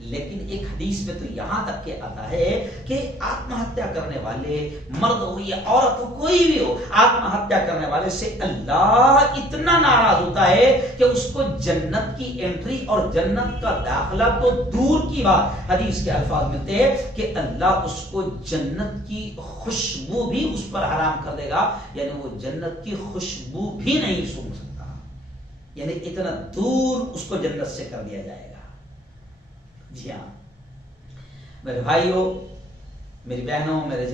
لیکن ایک حدیث میں تو یہاں تک کہ آتا ہے کہ آتم ہتیا کرنے والے, مرد ہو یا عورت ہو, کوئی بھی ہو, آتم ہتیا کرنے والے سے اللہ اتنا ناراض ہوتا ہے کہ اس کو جنت کی انٹری اور جنت کا داخلہ تو دور کی بات, حدیث کے الفاظ ملتے ہیں کہ اللہ اس کو جنت کی خوشبو بھی اس پر حرام کر دے گا, یعنی وہ جنت کی خوشبو بھی نہیں سونگھ سکتا, یعنی اتنا دور اس کو جنت سے کر دیا جائے گا. جی ہاں میرے بھائیوں, میری بہنوں, میرے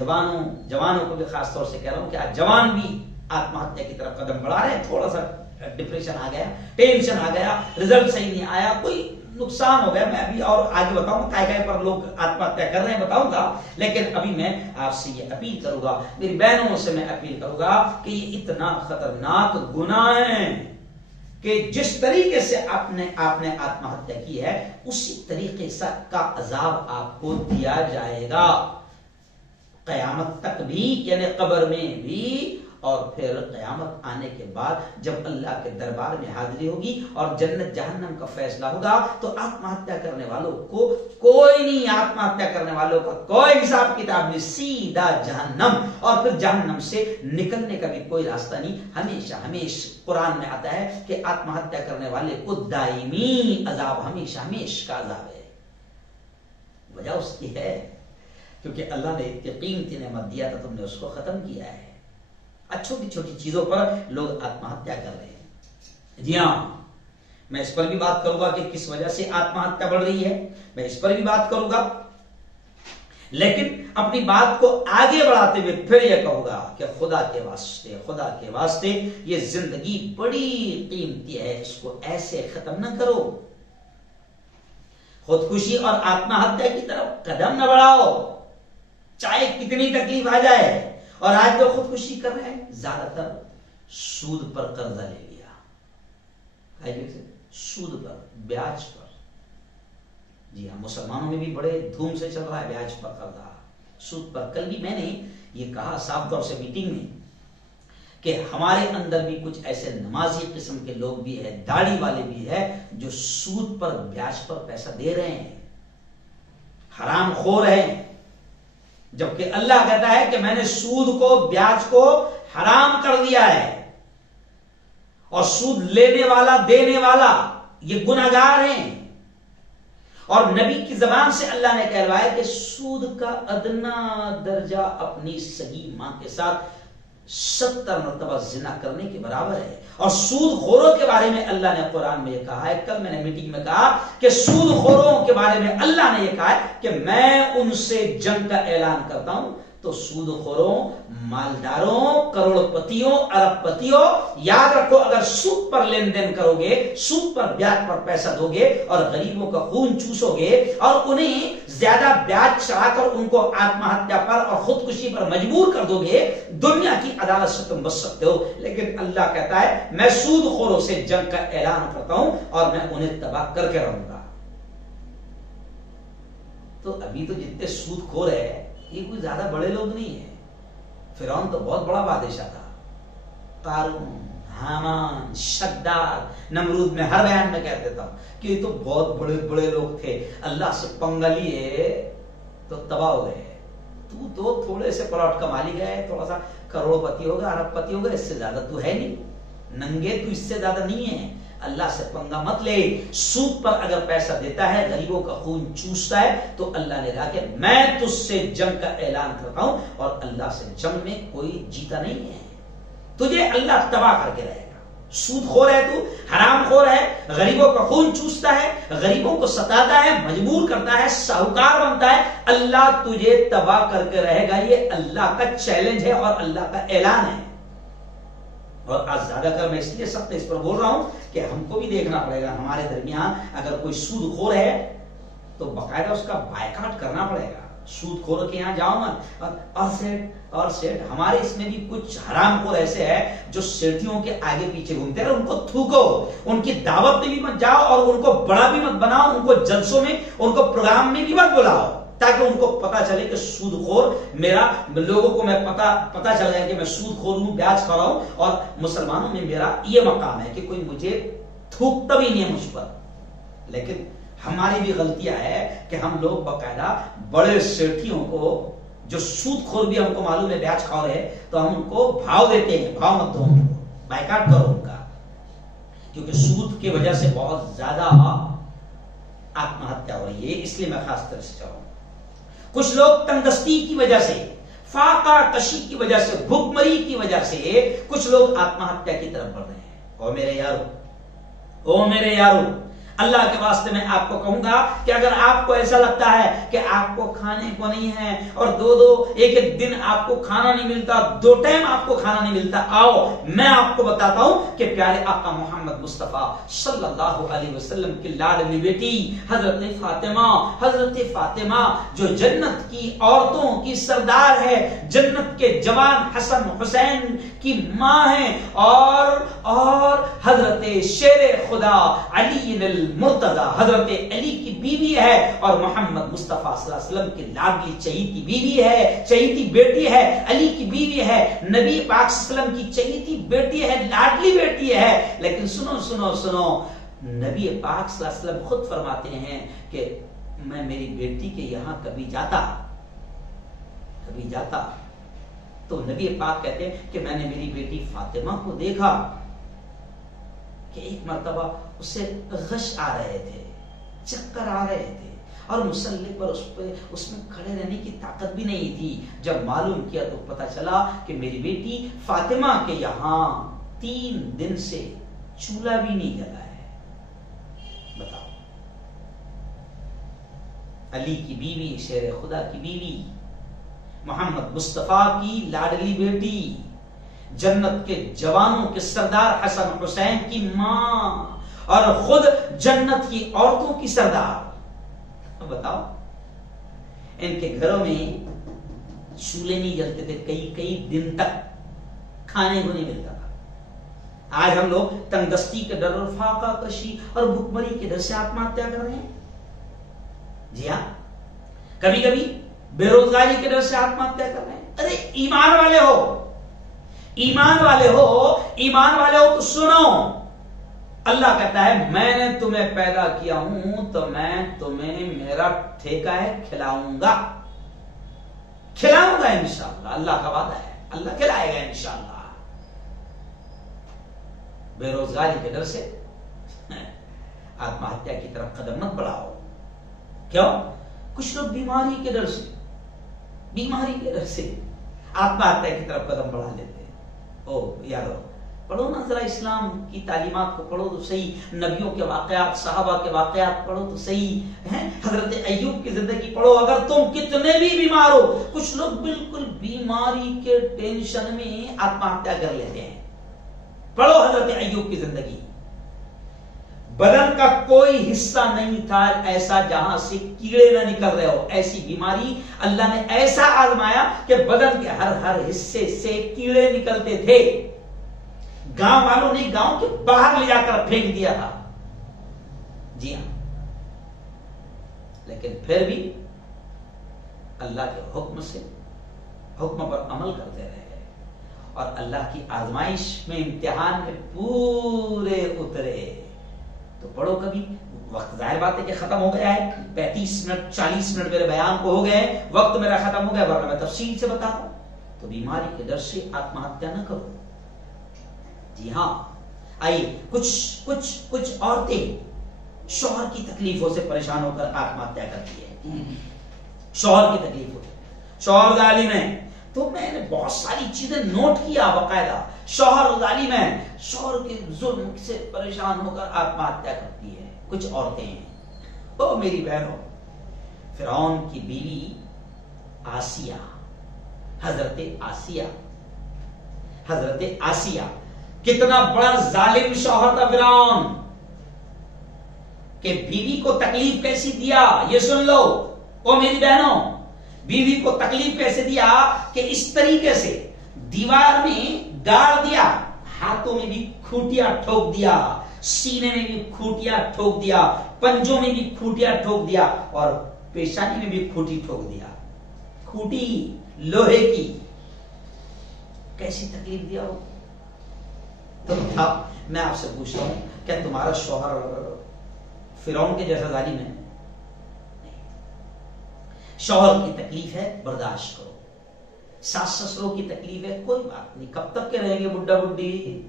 جوانوں کو بھی خاص طور سے کہہ رہا ہوں کہ آج جوان بھی آتم ہتیا کی طرف قدم بڑھا رہے ہیں. تھوڑا سا ڈپریشن آ گیا, ٹینشن آ گیا, رزلٹ صحیح نہیں آیا, کوئی نقصان ہو گیا, میں ابھی اور آگے بتاؤں گا کائے پر لوگ آتم ہتیا کر رہے ہیں بتاؤں گا. لیکن ابھی میں آپ سے یہ اپیل کروں گا, میری بہنوں سے میں اپیل کروں گا کہ یہ اتنا خطرناک گناہ ہے کہ جس طریقے سے آپ نے آتم ہتیا کی ہے اسی طریقے سے کا عذاب آپ کو دیا جائے گا قیامت تک بھی, یعنی قبر میں بھی, اور پھر قیامت آنے کے بعد جب اللہ کے دربار میں حاضری ہوگی اور جنت جہنم کا فیصلہ ہوگا تو آتم ہتیا کرنے والوں کو کوئی نہیں, آتم ہتیا کرنے والوں کا کوئی حساب کتاب نہیں, سیدھا جہنم, اور پھر جہنم سے نکلنے کا بھی کوئی راستہ نہیں. ہمیشہ قرآن میں آتا ہے کہ آتم ہتیا کرنے والے کو دائمی عذاب, ہمیشہ کا عذاب ہے. وجہ اس کی ہے کیونکہ اللہ نے قیمتی نعمت دیا تھا, تم نے اس کو ختم کیا ہے. چھوٹی چھوٹی چیزوں پر لوگ آتم ہتیا کر رہے ہیں. جی ہاں, میں اس پر بھی بات کروں گا کہ کس وجہ سے آتم ہتیا بڑھ رہی ہے, میں اس پر بھی بات کروں گا. لیکن اپنی بات کو آگے بڑھاتے ہوئے پھر یہ کہوں گا کہ خدا کے واسطے یہ زندگی بڑی قیمتی ہے, اس کو ایسے ختم نہ کرو. خودکشی اور آتم ہتیا کی طرف قدم نہ بڑھاؤ, چاہے کتنی تکلیف آ جائے. اور آج جو خودکشی کر رہے ہیں زیادہ تر سود پر قرضہ لے لیا, سود پر, بیاج پر. جی ہاں, مسلمانوں میں بھی بڑے دھوم سے چل رہا ہے بیاج پر قرضہ, سود پر. کل بھی میں نے یہ کہا صاف طور سے میٹنگ میں کہ ہمارے اندر بھی کچھ ایسے نمازی قسم کے لوگ بھی ہیں, داڑھی والے بھی ہیں, جو سود پر, بیاج پر پیسہ دے رہے ہیں, حرام خور ہیں. جبکہ اللہ کہتا ہے کہ میں نے سود کو, بیاج کو حرام کر دیا ہے, اور سود لینے والا, دینے والا یہ گناہگار ہیں. اور نبی کی زبان سے اللہ نے کہلوایا کہ سود کا ادنا درجہ اپنی صحیح ماں کے ساتھ 70 مرتبہ زنا کرنے کے برابر ہے. اور سود خوروں کے بارے میں اللہ نے قرآن میں یہ کہا ہے, کل میں نے میٹنگ میں کہا کہ سود خوروں کے بارے میں اللہ نے یہ کہا ہے کہ میں ان سے جنگ کا اعلان کرتا ہوں تو سود خوروں، مالداروں، کروڑپتیوں، اربپتیوں، یاد رکھو اگر سود پر لین دین کرو گے، سود پر بیاج پر پیسہ دو گے اور غریبوں کا خون چوسو گے اور انہیں زیادہ بیاج چڑھا کر ان کو آتم ہتیا پر اور خودکشی پر مجبور کر دو گے، دنیا کی عدالت سے تم بچ سکتے ہو، لیکن اللہ کہتا ہے میں سود خوروں سے جنگ کا اعلان کرتا ہوں اور میں انہیں تباہ کر کے رہوں گا۔ تو ابھی تو جتنے سود خور ہے یہ کوئی زیادہ بڑے لوگ نہیں ہیں۔ فرعون تو بہت بڑا بادشاہ تھا، قارون، حامان، شداد، نمرود، میں ہر بیان میں کہہ دیتا ہوں کہ یہ تو بہت بڑے بڑے لوگ تھے، اللہ سے پنگا لیے تو تباہ ہو گئے۔ تو تھوڑے سے پلاٹ کما لی گئے، تھوڑا سا کروڑ پتی ہوگا، ارب پتی ہوگا، اس سے زیادہ تو ہے نہیں، ننگے تو اس سے زیادہ نہیں ہے۔ اللہ سے پنگا مت لے۔ سود پر اگر پیسہ دیتا ہے، غریبوں کا خون چوستا ہے، تو اللہ نے کہا کہ میں تجھ سے جنگ کا اعلان کرتا ہوں اور اللہ سے جنگ میں کوئی جیتا نہیں ہے، تجھے اللہ تباہ کر کے رہے گا۔ سود خور ہے تو، حرام خور ہے، غریبوں کا خون چوستا ہے، غریبوں کو ستاتا ہے، مجبور کرتا ہے، ساہوکار بنتا ہے، اللہ تجھے تباہ کر کے رہے گا۔ یہ اللہ کا چیلنج ہے اور اللہ کا اعلان ہے۔ اور آج زیادہ کر میں اس لیے سخت اس پر بول رہا ہوں کہ ہم کو بھی دیکھنا پڑے گا، ہمارے درمیان اگر کوئی سود خور ہے تو باقاعدہ اس کا بائیکاٹ کرنا پڑے گا۔ سود خور کے یہاں جاؤ مت اور سیٹ ہمارے اس میں بھی کچھ حرام خور ایسے ہیں جو سیٹھیوں کے آگے پیچھے گھومتے ہیں، ان کو تھوکو، ان کی دعوت میں بھی مت جاؤ اور ان کو بڑا بھی مت بناؤ، ان کو جلسوں میں، ان کو پروگرام میں بھی مت بلاؤ، تاکہ ان کو پتا چلے کہ سود خور میرا، لوگوں کو میں پتا چل گیا کہ میں سود خور ہوں، بیاج کھا رہا ہوں، اور مسلمانوں میں میرا یہ مقام ہے کہ کوئی مجھے تھوکتا بھی نہیں ہے مجھ پر۔ لیکن ہماری بھی غلطیاں ہے کہ ہم لوگ باقاعدہ بڑے سیٹھیوں کو، جو سود خور بھی ہم کو معلوم ہے بیاج کھا رہے ہیں، تو ہم ان کو بھاؤ دیتے ہیں، بھاؤ مت دو، بائیکاٹ کرو ان کا، کیونکہ سود کی وجہ سے بہت زیادہ آتم ہتیا ہو رہی ہے، اس لیے میں خاص طرح سے چاہوں۔ کچھ لوگ تنگدستی کی وجہ سے، فاقہ کشی کی وجہ سے، بھوک مری کی وجہ سے کچھ لوگ آتم ہتیا کی طرف بڑھ رہے ہیں۔ او میرے یارو، اللہ کے واسطے میں آپ کو کہوں گا کہ اگر آپ کو ایسا لگتا ہے کہ آپ کو کھانے کو نہیں ہے اور ایک دن آپ کو کھانا نہیں ملتا، 2 ٹائم آپ کو کھانا نہیں ملتا، آؤ میں آپ کو بتاتا ہوں کہ پیارے آقا محمد مصطفیٰ صلی اللہ علیہ وسلم کی لاڈلی بیٹی حضرت فاطمہ جو جنت کی عورتوں کی سردار ہے، جنت کے جوان حسن حسین کی ماں ہے، اور حضرت شیر خدا علی المرتضی حضرت علی کی بیوی ہے، اور محمد مصطفیٰ صلی اللہ علیہ وسلم کی لاڈلی چہیتی بیوی ہے، چہیتی بیٹی ہے، علی کی بیوی ہے، نبی پاک صلی اللہ علیہ وسلم کی چہیتی بیٹی ہے، لاڈلی بیٹی ہے۔ لیکن سنو، نبی پاک صلی اللہ علیہ وسلم خود فرماتے ہیں کہ میں میری بیٹی کے یہاں کبھی جاتا تو نبی پاک کہتے ہیں کہ میں نے میری بیٹی فاطمہ کو دیکھا کہ ایک مرتبہ اسے غش آ رہے تھے، چکر آ رہے تھے، اور مسلح پر اس میں کھڑے رہنے کی طاقت بھی نہیں تھی۔ جب معلوم کیا تو پتا چلا کہ میری بیٹی فاطمہ کے یہاں 3 دن سے چولہا بھی نہیں جلا ہے۔ بتاؤ، علی کی بیوی، شیر خدا کی بیوی، محمد مصطفیٰ کی لاڈلی بیٹی، جنت کے جوانوں کے سردار حسن حسین کی ماں، اور خود جنت کی عورتوں کی سردار۔ بتاؤ، ان کے گھروں میں چولہے نہیں جلتے تھے، کئی دن تک کھانے کو نہیں ملتا تھا۔ آج ہم لوگ تنگدستی کے ڈر اور فاقہ کشی اور بھوکمری کے ڈر سے آتم ہتیا کر رہے ہیں۔ جی ہاں، کبھی بے روزگاری کے ڈر سے آتم ہتیا کر رہے ہیں۔ ارے ایمان والے ہو تو سنو، اللہ کہتا ہے میں نے تمہیں پیدا کیا ہوں تو میں تمہیں، میرا ٹھیکہ ہے، کھلاؤں گا انشاءاللہ، اللہ کا وعدہ ہے، اللہ کھلائے گا انشاءاللہ۔ بے روزگاری کے ڈر سے آتم ہتیا کی طرف قدم مت بڑھاؤ۔ کیوں؟ کچھ لوگ بیماری کے ڈر سے آتم ہتیا کی طرف قدم بڑھا لیتے ہیں۔ او یارو، پڑھو نا ذرا اسلام کی تعلیمات کو پڑھو تو صحیح, نبیوں کے واقعات, صحابہ کے واقعات پڑھو تو صحیح ہیں. حضرت ایوب کی زندگی پڑھو. اگر تم کتنے بھی بیمار ہو, کچھ لوگ بالکل بیماری کے ٹینشن میں آتما ہتیا کر لیتے ہیں. پڑھو حضرت ایوب کی زندگی. بدن کا کوئی حصہ نہیں تھا ایسا جہاں سے کیڑے نہ نکل رہے ہو. ایسی بیماری اللہ نے ایسا آزمایا کہ بدن کے ہر حصے سے کیڑے نکلتے تھے. گاؤں والوں نے گاؤں کے باہر لے جا کر پھینک دیا تھا. جی ہاں, لیکن پھر بھی اللہ کے حکم سے حکم پر عمل کرتے رہے اور اللہ کی آزمائش میں, امتحان میں پورے اترے. تو پڑھو کبھی. وقت ظاہر بات ہے کہ ختم ہو گیا ہے, 35 منٹ 40 منٹ میرے بیان کو ہو گئے, وقت میرا ختم ہو گیا, ورنہ میں تفصیل سے بتاتا ہوں. تو بیماری کے ڈر سے آتما ہتیا نہ کرو. جی ہاں, آئیے کچھ عورتیں شوہر کی تکلیفوں سے پریشان ہو کر آتما ہتیا کرتی ہے. شوہر کی تکلیفوں سے, شوہر ظالم ہے. تو میں نے بہت ساری چیزیں نوٹ کیا باقاعدہ. شوہر ظالم ہے, شوہر کے ظلم سے پریشان ہو کر آتما ہتیا کرتی ہے. کچھ عورتیں ہیں. او میری بہنوں, فرعون کی بیوی آسیہ, حضرت آسیہ کتنا بڑا ظالم شوہر تھا فرعون, کہ بیوی کو تکلیف کیسی دیا یہ سن لو. او میری بہنوں, بیوی کو تکلیف کیسے دیا کہ اس طریقے سے دیوار میں گاڑ دیا, ہاتھوں میں بھی کھوٹیاں ٹھوک دیا, سینے میں بھی کھوٹیاں ٹھوک دیا, پنجوں میں بھی کھوٹیاں ٹھوک دیا, اور پیشانی میں بھی کھوٹی ٹھوک دیا. کھوٹی لوہے کی. کیسی تکلیف دیا ہو. تو میں آپ سے پوچھتا ہوں, کیا تمہارا شوہر فرعون کے جیسا ظالم ہے؟ شوہر کی تکلیف ہے برداشت کرو. ساس سسروں کی تکلیف ہے, کوئی بات نہیں, کب تک کے رہیں گے بڈھا بڈھی,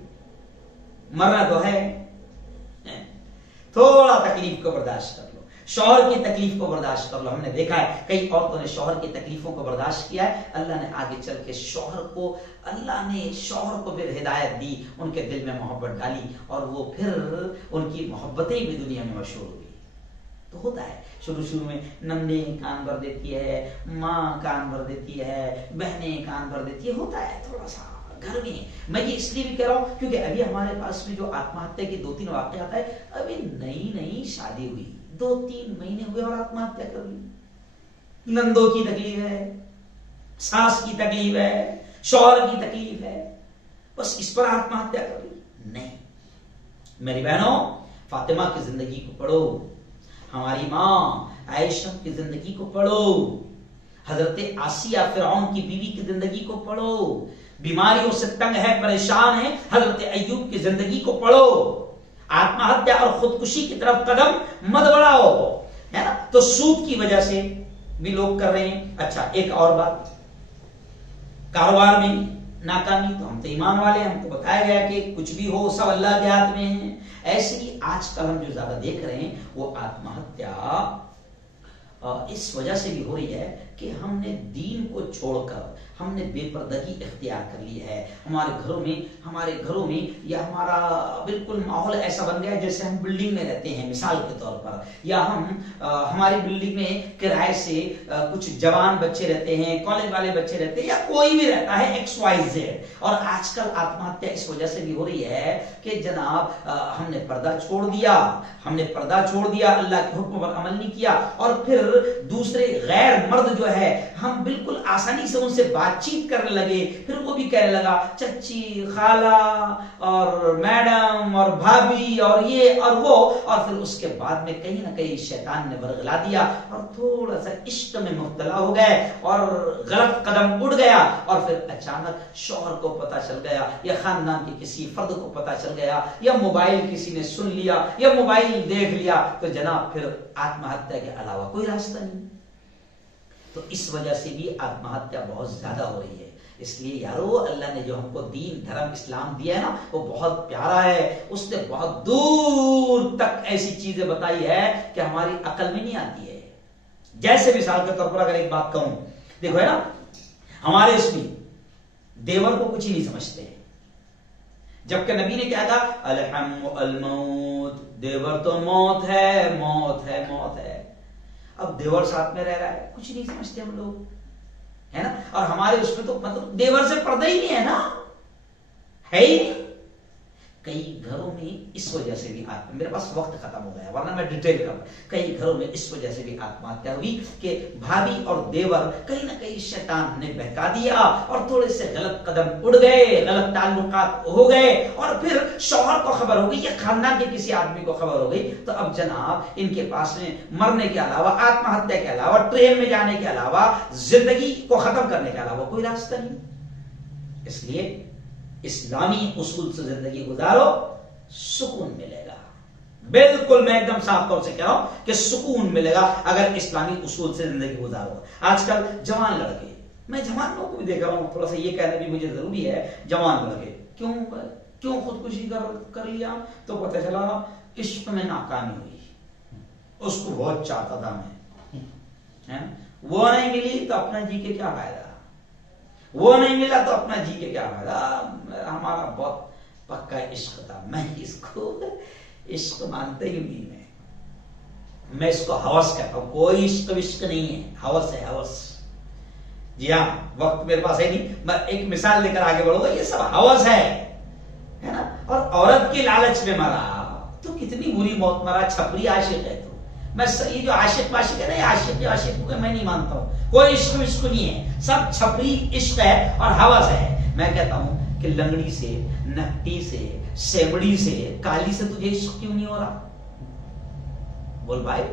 مرنا تو ہے. تھوڑا تکلیف کو برداشت کر لو, شوہر کی تکلیف کو برداشت کر لو. ہم نے دیکھا ہے کئی عورتوں نے شوہر کی تکلیفوں کو برداشت کیا ہے. اللہ نے آگے چل کے شوہر کو پھر ہدایت دی, ان کے دل میں محبت ڈالی, اور وہ پھر ان کی محبتیں بھی دنیا میں مشہور ہوئی. تو ہوتا ہے شروع میں نندے کان بھر دیتی ہے, ماں کان بھر دیتی ہے, بہنیں کان بھر دیتی ہے, ہوتا ہے تھوڑا سا گھر میں. میں یہ اس لیے بھی کہہ رہا ہوں کیونکہ ابھی ہمارے پاس میں جو آتما ہتیا کے 2-3 واقعات ہے, ابھی نئی شادی ہوئی, 2-3 مہینے ہوئے اور آتما ہتیا کر لی. نندوں کی تکلیف ہے, ساس کی تکلیف ہے, شوہر کی تکلیف ہے, بس اس پر آتما ہتیا کر لی. نہیں میری بہنوں, فاطمہ کی زندگی کو پڑھو, ہماری ماں عائشہ کی زندگی کو پڑھو, حضرت آسیہ فرعون کی بیوی کی زندگی کو پڑھو. بیماریوں سے تنگ ہے, پریشان ہے, حضرت ایوب کی زندگی کو پڑھو. آتما ہتیا اور خودکشی کی طرف قدم مت بڑھاؤ, ہے نا. تو سود کی وجہ سے بھی لوگ کر رہے ہیں. اچھا ایک اور بات, کاروبار میں ناکامی. تو ہم تو ایمان والے ہیں, ہم کو بتایا گیا کہ کچھ بھی ہو سب اللہ کے ہاتھ میں ہے. ایسے ہی آج کل ہم جو زیادہ دیکھ رہے ہیں وہ آتما ہتیا اس وجہ سے بھی ہو رہی ہے کہ ہم نے دین کو چھوڑ کر ہم نے بے پردگی اختیار کر لی ہے. ہمارے گھروں میں یا ہمارا بالکل ماحول ایسا بن گیا ہے جیسے ہم بلڈنگ میں رہتے ہیں مثال کے طور پر, یا ہماری بلڈنگ میں کرائے سے کچھ جوان بچے رہتے ہیں, کالج والے بچے رہتے ہیں, یا کوئی بھی رہتا ہے XYZ. اور آج کل آتما ہتیا اس وجہ سے بھی ہو رہی ہے کہ جناب ہم نے پردہ چھوڑ دیا, اللہ کے حکم پر عمل نہیں کیا, اور پھر دوسرے غیر مرد جو ہے ہم بالکل آسانی سے ان سے بات چیت کرنے لگے. پھر وہ بھی کہنے لگا چچی, خالہ اور میڈم اور بھابھی اور یہ اور وہ, اور پھر اس کے بعد میں کہیں نہ کہیں شیطان نے برگلا دیا اور تھوڑا سا عشق میں مبتلا ہو گئے اور غلط قدم اٹھ گیا, اور پھر اچانک شوہر کو پتا چل گیا یا خاندان کے کسی فرد کو پتا چل گیا یا موبائل کسی نے سن لیا یا موبائل دیکھ لیا, تو جناب پھر آتما ہتیا کے علاوہ کوئی راستہ نہیں. تو اس وجہ سے بھی آتما ہتیا بہت زیادہ ہو رہی ہے. اس لیے یارو, اللہ نے جو ہم کو دین دھرم اسلام دیا ہے نا وہ بہت پیارا ہے. اس نے بہت دور تک ایسی چیزیں بتائی ہے کہ ہماری عقل میں نہیں آتی ہے. جیسے مثال کے طور پر اگر ایک بات کہوں, دیکھو ہے نا, ہمارے اس میں دیور کو کچھ ہی نہیں سمجھتے ہیں, جبکہ نبی نے کیا کہا الحم الموت، دیور تو موت ہے، موت ہے، موت ہے۔ اب دیور ساتھ میں رہ رہا ہے، کچھ نہیں سمجھتے ہم لوگ، ہے نا؟ اور ہمارے اس میں تو مطلب دیور سے پردہ ہی نہیں ہے نا، ہے ہی نہیں۔ کئی گھروں میں اس وجہ سے بھی میرے پاس وقت ختم ہو گیا ورنہ میں ڈیٹیل کروں، کئی گھروں میں اس وجہ سے بھی آتم ہتیا ہوئی کہ بھابھی اور دیور کہیں نہ کہیں شیطان نے بہکا دیا اور تھوڑے سے غلط قدم اڑ گئے، غلط تعلقات ہو گئے، اور پھر شوہر کو خبر ہو گئی یا خاندان کے کسی آدمی کو خبر ہو گئی، تو اب جناب ان کے پاس میں مرنے کے علاوہ، آتم ہتیا کے علاوہ، ٹرین میں جانے کے علاوہ، زندگی کو ختم کرنے کے علاوہ کوئی راستہ نہیں۔ اس لیے اسلامی اصول سے زندگی گزارو، سکون ملے گا۔ بالکل میں ایک دم صاف طور سے کہہ رہا ہوں کہ سکون ملے گا اگر اسلامی اصول سے زندگی گزارو۔ آج کل جوان لڑکے، میں جوان لوگوں کو بھی دیکھ رہا ہوں، تھوڑا سا یہ کہنا بھی مجھے ضروری ہے، جوان لڑکے کیوں خودکشی کر لیا؟ تو پتہ چلا عشق میں ناکامی ہوئی، اس کو بہت چاہتا تھا میں، وہ نہیں ملی تو اپنا جی کے کیا فائدہ، وہ نہیں ملا تو اپنا جی کے کیا فائدہ۔ ہمارا بہت پکا عشق تھا، میں اس کو عشق مانتے ہی نہیں، میں اس کو ہوس کہتا ہوں، کوئی عشق وشق نہیں ہے، ہوس ہے، ہوس۔ جی ہاں، وقت میرے پاس ہے نہیں، میں ایک مثال لے کر آگے بڑھوں گا، یہ سب ہوس ہے نا۔ اور عورت کے لالچ میں مرا تو کتنی بری موت مرا، چھپری عاشق ہے۔ تو میں یہ جو عاشق واشق ہے نا، یہ عاشق کو میں نہیں مانتا ہوں، کوئی عشق وشق نہیں ہے، سب چھپری عشق ہے اور ہوس ہے۔ میں کہتا ہوں کہ لنگڑی سے، نکٹی سے، سیمڑی سے، کالی سے تجھے عشق کیوں نہیں ہو رہا؟ بول بھائی،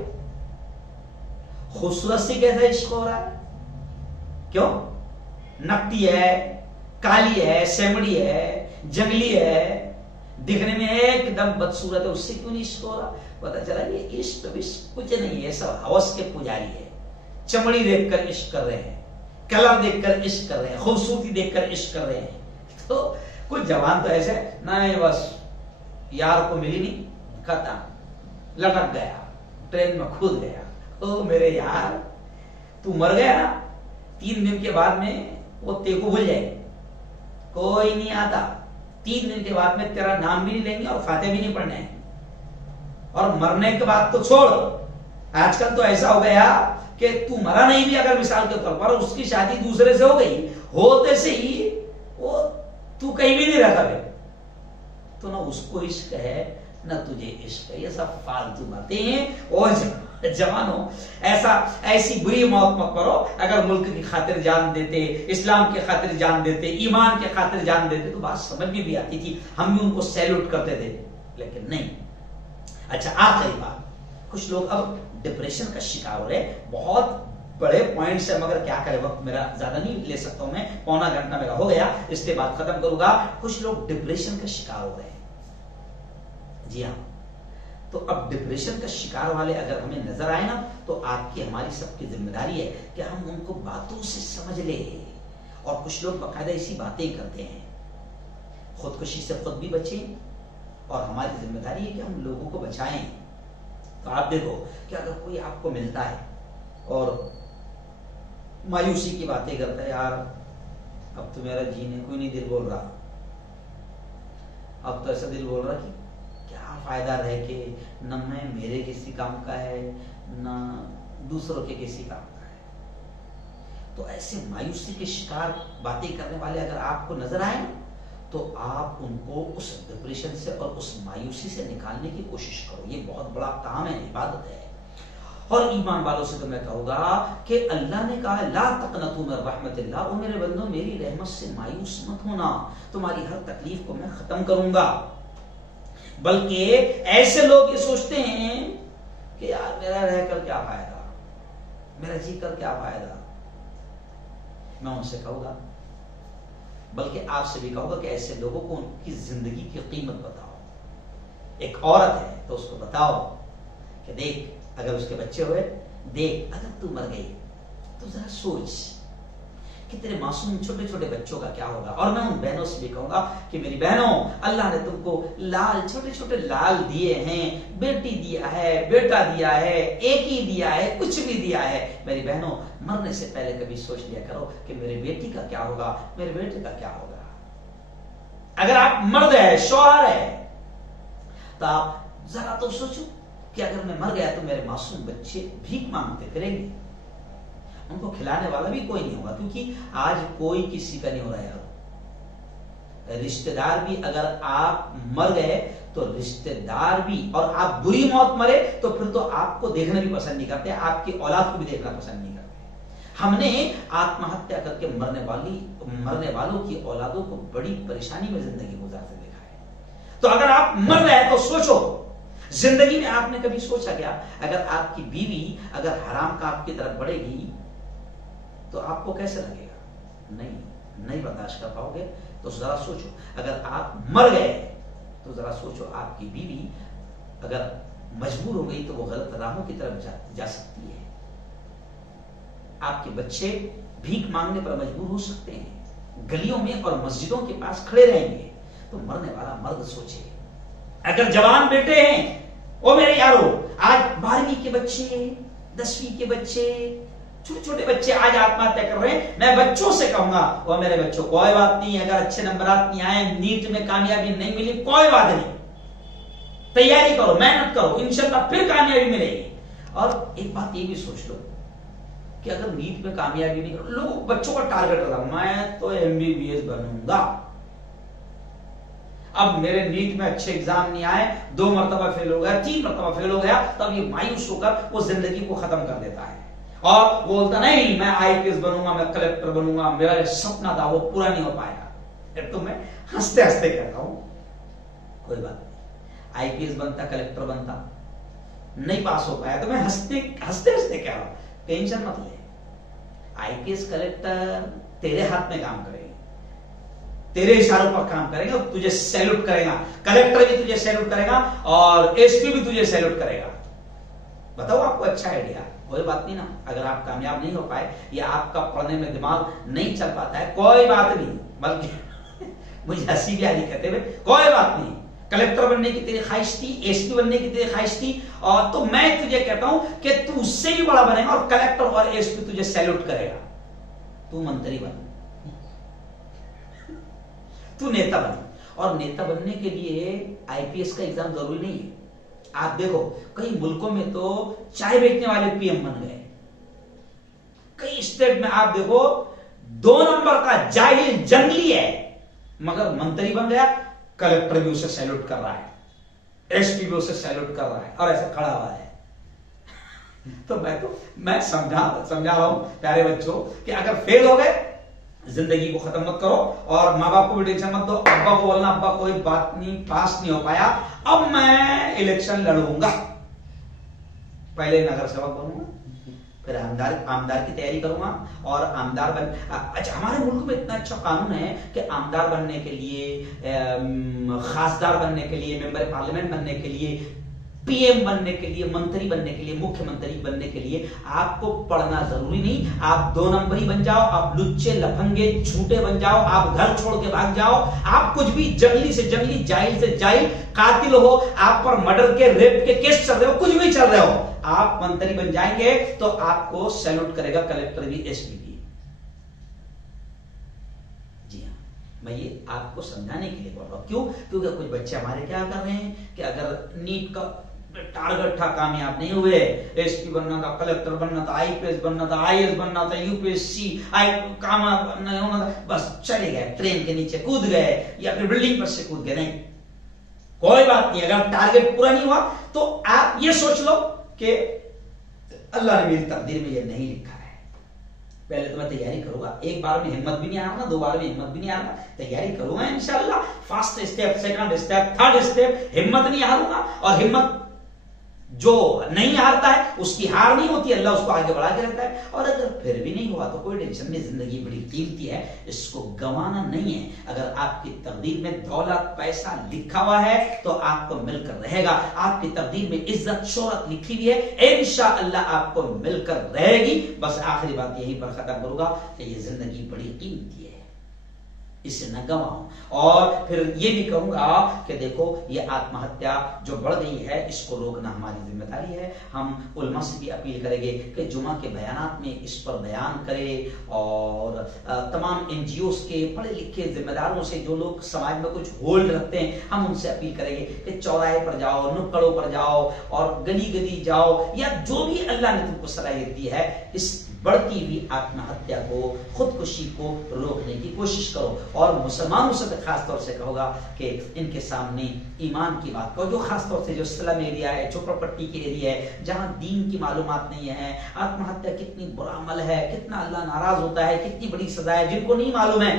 خوبصورت سے کیسا عشق ہو رہا ہے؟ کیوں؟ نکٹی ہے، کالی ہے، سیمڑی ہے، جنگلی ہے، دکھنے میں ایک دم بدصورت ہے، اس سے کیوں نہیں عشق ہو رہا؟ پتا چلا یہ عشق کچھ نہیں ہے، سب ہوس کے پجاری ہے۔ چمڑی دیکھ کر عشق کر رہے ہیں، کلر دیکھ کر عشق کر رہے ہیں، خوبصورتی دیکھ کر عشق کر رہے ہیں۔ تو کچھ جوان تو ایسے نہیں، بس یار کو ملی نہیں، ختم، لٹک گیا، ٹرین میں کھود گیا، او میرے یار تو مر گیا نا، 3 دن کے بعد میں وہ تے کو بھول جائے، کوئی نہیں آتا، 3 دن کے بعد میں تیرا نام بھی نہیں لیں گے اور فاتح بھی نہیں پڑھنے ہیں، اور مرنے کے بعد تو چھوڑ، آج کل تو ایسا ہو گیا کہ تو مرا نہیں بھی اگر مثال کے طور پر، اس کی شادی دوسرے سے ہو گئی، ہوتے سے ہی وہ تو کہیں بھی نہیں رہتا، تو نہ اس کو عشق ہے نہ تجھے عشق ہے، یہ سب فالتو باتیں ہیں۔ اور جوانوں ایسی بری موت مت کرو، اگر ملک کی خاطر جان دیتے، اسلام کی خاطر جان دیتے، ایمان کی خاطر جان دیتے تو بات سمجھ میں بھی آتی تھی، ہم بھی ان کو سیلوٹ کرتے تھے، لیکن نہیں۔ اچھا، آخری بات، کچھ لوگ اب ڈپریشن کا شکار ہو رہے، بہت بڑے پوائنٹس ہے مگر کیا کرے، وقت میرا زیادہ نہیں لے سکتا ہوں میں، پونا گھنٹہ میرا ہو گیا، اس کے بعد ختم کروں گا۔ کچھ لوگ ڈپریشن کا شکار ہو رہے ہیں، جی ہاں، تو اب ڈپریشن کا شکار والے اگر ہمیں نظر آئے نا، تو آپ کی ہماری سب کی ذمہ داری ہے کہ ہم ان کو باتوں سے سمجھ لیں، اور کچھ لوگ باقاعدہ ایسی باتیں کرتے ہیں، خودکشی سے خود بھی بچیں، اور ہماری ذمہ داری ہے کہ ہم لوگوں کو بچائیں۔ تو آپ دیکھو کہ اگر کوئی آپ کو ملتا ہے اور مایوسی کی باتیں کرتا ہے، یار اب تو میرا جینے کوئی نہیں دل بول رہا، اب تو ایسا دل بول رہا کہ کیا فائدہ رہ کے، نہ میں میرے کسی کام کا ہے نہ دوسروں کے کسی کام کا ہے، تو ایسے مایوسی کے شکار باتیں کرنے والے اگر آپ کو نظر آئے تو آپ ان کو اس ڈپریشن سے اور اس مایوسی سے نکالنے کی کوشش کرو، یہ بہت بڑا کام ہے، عبادت ہے۔ اور ایمان والوں سے تو میں کہوں گا کہ اللہ نے کہا لا تقنطوا من رحمت اللہ، او میرے بندو میری رحمت سے مایوس مت ہونا، تمہاری ہر تکلیف کو میں ختم کروں گا۔ بلکہ ایسے لوگ یہ سوچتے ہیں کہ یار میرا رہ کر کیا فائدہ، میرا جی کر کیا فائدہ، میں ان سے کہوں گا، بلکہ آپ سے بھی کہوں گا کہ ایسے لوگوں کو ان کی زندگی کی قیمت بتاؤ۔ ایک عورت ہے تو اس کو بتاؤ کہ دیکھ اگر اس کے بچے ہوئے، دیکھ اگر تو مر گئی تو ذرا سوچ کہ تیرے معصوم چھوٹے چھوٹے بچوں کا کیا ہوگا۔ اور میں ان بہنوں سے بھی کہوں گا کہ میری بہنوں، اللہ نے تم کو لال، چھوٹے چھوٹے لال دیے ہیں، بیٹی دیا ہے، بیٹا دیا ہے، ایک ہی دیا ہے، کچھ بھی دیا ہے، میری بہنوں مرنے سے پہلے کبھی سوچ لیا کرو کہ میرے بیٹی کا کیا ہوگا، میرے بیٹے کا کیا ہوگا۔ اگر آپ مرد ہے، شوہر ہے، تو آپ ذرا تو سوچو کہ اگر میں مر گیا تو میرے معصوم بچے بھیک مانگتے پھریں گے، ان کو کھلانے والا بھی کوئی نہیں ہوگا، کیونکہ آج کوئی کسی کا نہیں ہو رہا ہے۔ رشتہ دار بھی اگر آپ مر گئے تو رشتہ دار بھی، اور آپ بری موت مرے تو پھر تو آپ کو دیکھنا بھی پسند نہیں کرتے، آپ کی اولاد کو بھی دیکھنا پسند نہیں کرتے۔ ہم نے آتم ہتیا کر کے مرنے والوں کی اولادوں کو بڑی پریشانی میں زندگی گزارتے دیکھا ہے۔ تو اگر آپ مر رہے ہیں تو سوچو، زندگی میں آپ نے کبھی سوچا کیا اگر آپ کی بیوی اگر حرام کا آپ کی طرف بڑھے گی تو آپ کو کیسے لگے گا؟ نہیں برداشت کر پاؤ گے۔ تو ذرا سوچو، اگر آپ مر گئے تو ذرا سوچو آپ کی بیوی اگر مجبور ہو گئی تو وہ غلط راہوں کی طرف جا سکتی ہے، آپ کے بچے بھیک مانگنے پر مجبور ہو سکتے ہیں، گلیوں میں اور مسجدوں کے پاس کھڑے رہیں گے۔ تو مرنے والا مرد سوچے، اگر جوان بیٹے ہیں، وہ میرے یارو آج 12ویں کے بچے، 10ویں کے بچے، چھوٹے چھوٹے بچے آج آتم ہتیا کر رہے ہیں، میں بچوں سے کہوں گا وہ میرے بچوں کوئی بات نہیں، اگر اچھے نمبرات نہیں آئے، نیٹ میں کامیابی نہیں ملی، کوئی بات نہیں، تیاری کرو، محنت کرو، انشاءاللہ پھر کامیابی ملے گی۔ اور ایک بات یہ بھی سوچ لو کہ اگر نیٹ میں کامیابی نہیں کرو، لوگ بچوں کا ٹارگٹ رہا میں تو MBBS بنوں گا، اب میرے نیٹ میں اچھے ایگزام نہیں آئے، 2 مرتبہ فیل ہو گیا، 3 مرتبہ فیل ہو گیا، تب یہ مایوس ہو کر وہ زندگی کو ختم کر دیتا ہے اور بولتا نہیں میں IPS بنوں گا، میں کلیکٹر بنوں گا، میرا سپنا تھا وہ پورا نہیں ہو پائے گا۔ پھر تو میں ہنستے ہنستے کہتا ہوں کوئی بات نہیں، IPS بنتا، کلیکٹر بنتا، نہیں پاس ہو پایا تو میں ہنستے ہنستے کہہ رہا ہوں ٹینشن مت لے، IPS کلیکٹر تیرے ہاتھ میں کام کرے گا، تیرے اشاروں پر کام کرے گا، تجھے سیلوٹ کرے گا، کلیکٹر بھی تجھے سیلوٹ کرے گا اور SP بھی تجھے سیلوٹ کرے گا۔ بتاؤ آپ کو اچھا آئیڈیا، کوئی بات نہیں نا، اگر آپ کامیاب نہیں ہو پائے یا آپ کا پڑھنے میں دماغ نہیں چل پاتا ہے، کوئی بات نہیں، بلکہ مجھے ہنسی بھی آ رہی کہتے ہوئے کوئی بات نہیں، کلیکٹر بننے کی تیری خواہش تھی، SP بننے کی تیری خواہش تھی، اور تو میں تجھے کہتا ہوں کہ تو اس سے بھی بڑا بنے گا اور کلیکٹر اور SP تجھے سیلوٹ کرے گا، تو منتری بن، تو نیتا بن، اور نیتا بننے کے لیے IPS کا ایگزام ضروری نہیں ہے۔ آپ دیکھو کئی ملکوں میں تو چائے بیچنے والے PM بن گئے، کئی اسٹیٹ میں آپ دیکھو 2 نمبر کا جاہل جنگلی ہے مگر منتری بن گیا، کلیکٹر بھی اسے سیلوٹ کر رہا ہے، SP بھی اسے سیلوٹ کر رہا ہے اور ایسا کھڑا ہوا ہے۔ تو میں سمجھا رہا ہوں پیارے بچوں کہ اگر فیل ہو گئے زندگی کو ختم مت کرو اور ماں باپ کو بھی ٹینشن مت دو، ابا کو بولنا ابا کوئی بات نہیں، پاس نہیں ہو پایا، اب میں الیکشن لڑوں گا، پہلے نگر سیوک بنوں گا، پھر آمدار کی تیاری کروں گا اور آمدار بن۔ اچھا ہمارے ملک میں اتنا اچھا قانون ہے کہ آمدار بننے کے لیے، خاصدار بننے کے لیے، ممبر پارلیمنٹ بننے کے لیے، PM بننے کے لیے، منتری بننے کے لیے، مکھیہ منتری بننے کے لیے آپ کو پڑھنا ضروری نہیں، آپ 2 نمبری بن جاؤ، آپ لچے لفنگے جھوٹے بن جاؤ، آپ گھر چھوڑ کے بھاگ جاؤ، آپ کچھ بھی جنگلی سے جنگلی، جاہل سے جاہل، قاتل ہو، آپ پر مرڈر کے ریپ کے کیس چل رہے ہو، کچھ بھی چل رہے ہو، آپ منتری بن جائیں گے تو آپ کو سیلوٹ کرے گا کلیکٹر بھی، SP بھی۔ جی ہاں، میں یہ آپ کو سمجھانے کے لیے بول رہا ہوں، کیوں؟ کیونکہ کچھ بچے ہمارے کیا کر رہے ہیں کہ اگر نیٹ کا ٹارگٹ تھا، کامیاب نہیں ہوئے، SP بننا تھا، کلیکٹر بننا تھا، IPS بننا تھا، IAS بننا تھا، UPSC کامیاب نہیں ہونا تھا، بس چلے گئے، ٹرین کے نیچے کود گئے یا پھر بلڈنگ پر سے کود گئے۔ نہیں، کوئی بات نہیں، اگر ٹارگٹ پورا نہیں ہوا تو آپ یہ سوچ لو کہ اللہ نے میری تقدیر میں یہ نہیں لکھا ہے، پہلے تو میں تیاری کروں گا، ایک بار میں ہمت بھی نہیں آنا، 2 بار میں ہمت بھی نہیں آنا، تیاری کروں گا انشاءاللہ، first step, second step, third step, ہمت نہیں ہاروں گا، اور ہمت جو نہیں ہارتا ہے اس کی ہار نہیں ہوتی، اللہ اس کو آگے بڑھا کے رہتا ہے، اور اگر پھر بھی نہیں ہوا تو کوئی ٹینشن نہیں، زندگی بڑی قیمتی ہے، اس کو گنوانا نہیں ہے، اگر آپ کی تقدیر میں دولت پیسہ لکھا ہوا ہے تو آپ کو مل کر رہے گا، آپ کی تقدیر میں عزت شہرت لکھی ہوئی ہے، انشاءاللہ آپ کو مل کر رہے گی۔ بس آخری بات یہیں پر ختم کروں گا کہ یہ زندگی بڑی قیمتی ہے، اسے نہ گنواؤ. اور پھر یہ بھی کہوں گا کہ دیکھو یہ آتم ہتیا جو بڑھ گئی ہے اس کو روکنا ہماری ذمہ داری ہے. ہم علماء سے بھی اپیل کریں گے کہ جمعہ کے بیانات میں اس پر بیان کرے، اور تمام این جی اوز کے پڑھے لکھے ذمہ داروں سے جو لوگ سماج میں کچھ ہولڈ رکھتے ہیں ہم ان سے اپیل کریں گے کہ چوراہے پر جاؤ، نکڑوں پر جاؤ اور گلی گلی جاؤ، یا جو بھی اللہ نے تم کو صلاحیت دی ہے اس بڑھتی ہوئی آتم ہتیا کو، خودکشی کو روکنے کی کوشش کرو. اور مسلمانوں سے خاص طور سے کہوں گا کہ ان کے سامنے ایمان کی بات کرو، جو خاص طور سے جو سلم ایریا ہے، جھوپڑ پٹی کے ایریا ہے جہاں دین کی معلومات نہیں ہے، آتم ہتیا کتنی برا عمل ہے، کتنا اللہ ناراض ہوتا ہے، کتنی بڑی سزا ہے، جن کو نہیں معلوم ہے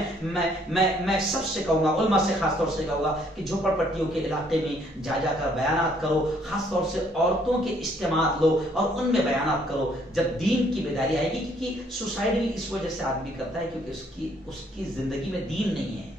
میں سب سے کہوں گا، علماء سے خاص طور سے کہوں گا کہ جھوپڑ پٹیوں کے علاقے میں جا جا کر بیانات کرو، خاص طور سے عورتوں کے اجتماعات لو اور ان میں بیانات کرو. جب دین کی بیداری آئے گی، کیونکہ سوسائڈ بھی اس وجہ سے آدمی کرتا ہے کیونکہ اس کی زندگی میں دین نہیں ہے،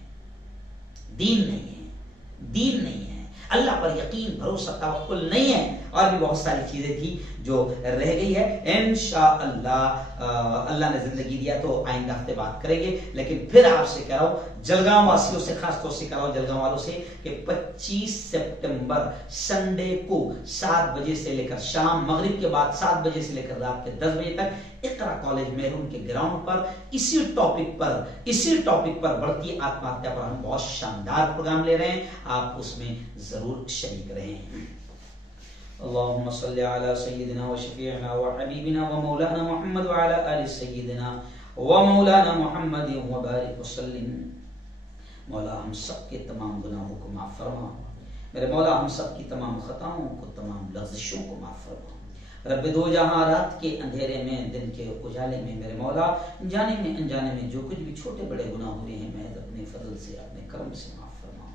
دین نہیں ہے، اللہ پر یقین، بھروسہ، توکل نہیں ہے، اور بھی بہت ساری چیزیں تھی جو رہ گئی ہے. انشاءاللہ اللہ نے زندگی دیا تو آئندہ ہفتے بات کریں گے. لیکن پھر آپ سے کہہ رہا ہوں، جلگاؤں واسیوں سے خاص طور سے کہہ رہا ہوں، جلگاؤں والوں سے کہ 25 سپٹمبر سنڈے کو 7 بجے سے لے کر شام مغرب کے بعد 7 بجے سے لے کر رات کے 10 بجے تک اقرا کالج محروم کے گراؤنڈ پر اسی ٹاپک پر بڑھتی آتم ہتیا پر ہم بہت شاندار پروگرام لے رہے ہیں. آپ اس میں ضرور شریک رہیں. اللهم صل على سيدنا وشفيعنا وحبيبنا ومولانا محمد وعلى آل سيدنا ومولانا محمد وبارك وسلم. مولا ہم سب کے تمام گناہوں کو معاف فرما. میرے مولا ہم سب کی تمام خطاؤں کو، تمام لغزشوں کو معاف فرما. رب دو جہاں رات کے اندھیرے میں، دن کے اجالے میں، میرے مولا جانے میں انجانے میں جو کچھ بھی چھوٹے بڑے گناہ ہو رہے ہیں محض اپنے فضل سے، اپنے کرم سے معاف فرما.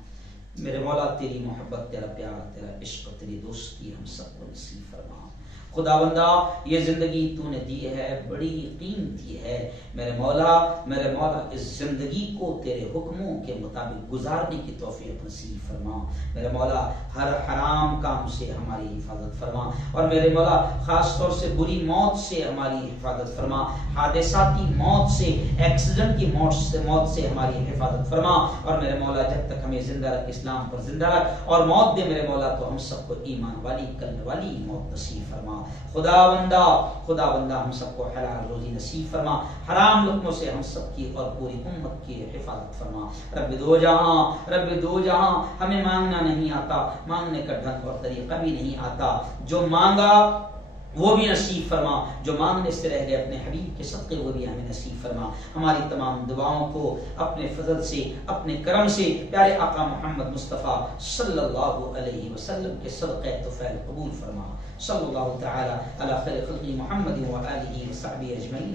میرے مولا تیری محبت، تیرا پیار، تیرا عشق، تیری دوستی ہم سب کو نصیب فرما. خدا بندہ یہ زندگی تو نے دی ہے بڑی قیمتی ہے. میرے مولا اس زندگی کو تیرے حکموں کے مطابق گزارنے کی توفیق نصیب فرما. میرے مولا ہر حرام کام سے ہماری حفاظت فرما. اور میرے مولا خاص طور سے بری موت سے ہماری حفاظت فرما، حادثاتی موت سے، ایکسیڈنٹ کی موت سے ہماری حفاظت فرما. اور میرے مولا جب تک ہمیں زندہ رکھ، اسلام پر زندہ رکھ اور موت دے میرے مولا، تو ہم سب کو ایمان والی، کلمہ والی موت نصیب فرما. خدا بندہ ہم سب کو حلال روزی نصیب فرما. حرام لقموں سے ہم سب کی اور پوری امت کی حفاظت فرما. رب دو جہاں ہمیں مانگنا نہیں آتا، مانگنے کا ڈھنگ اور طریقہ بھی نہیں آتا. جو مانگا وہ بھی نصیب فرما، جو مانگنے سے رہ گئے اپنے حبیب کے صدقے وہ بھی ہمیں نصیب فرما. ہماری تمام دعاؤں کو اپنے فضل سے، اپنے کرم سے پیارے آقا محمد مصطفیٰ صلی اللہ علیہ وسلم کے صدقے طفیل قبول فرما. صلی اللہ تعالی علی خیر خلق محمد و آلہ و صحبہ اجمعین.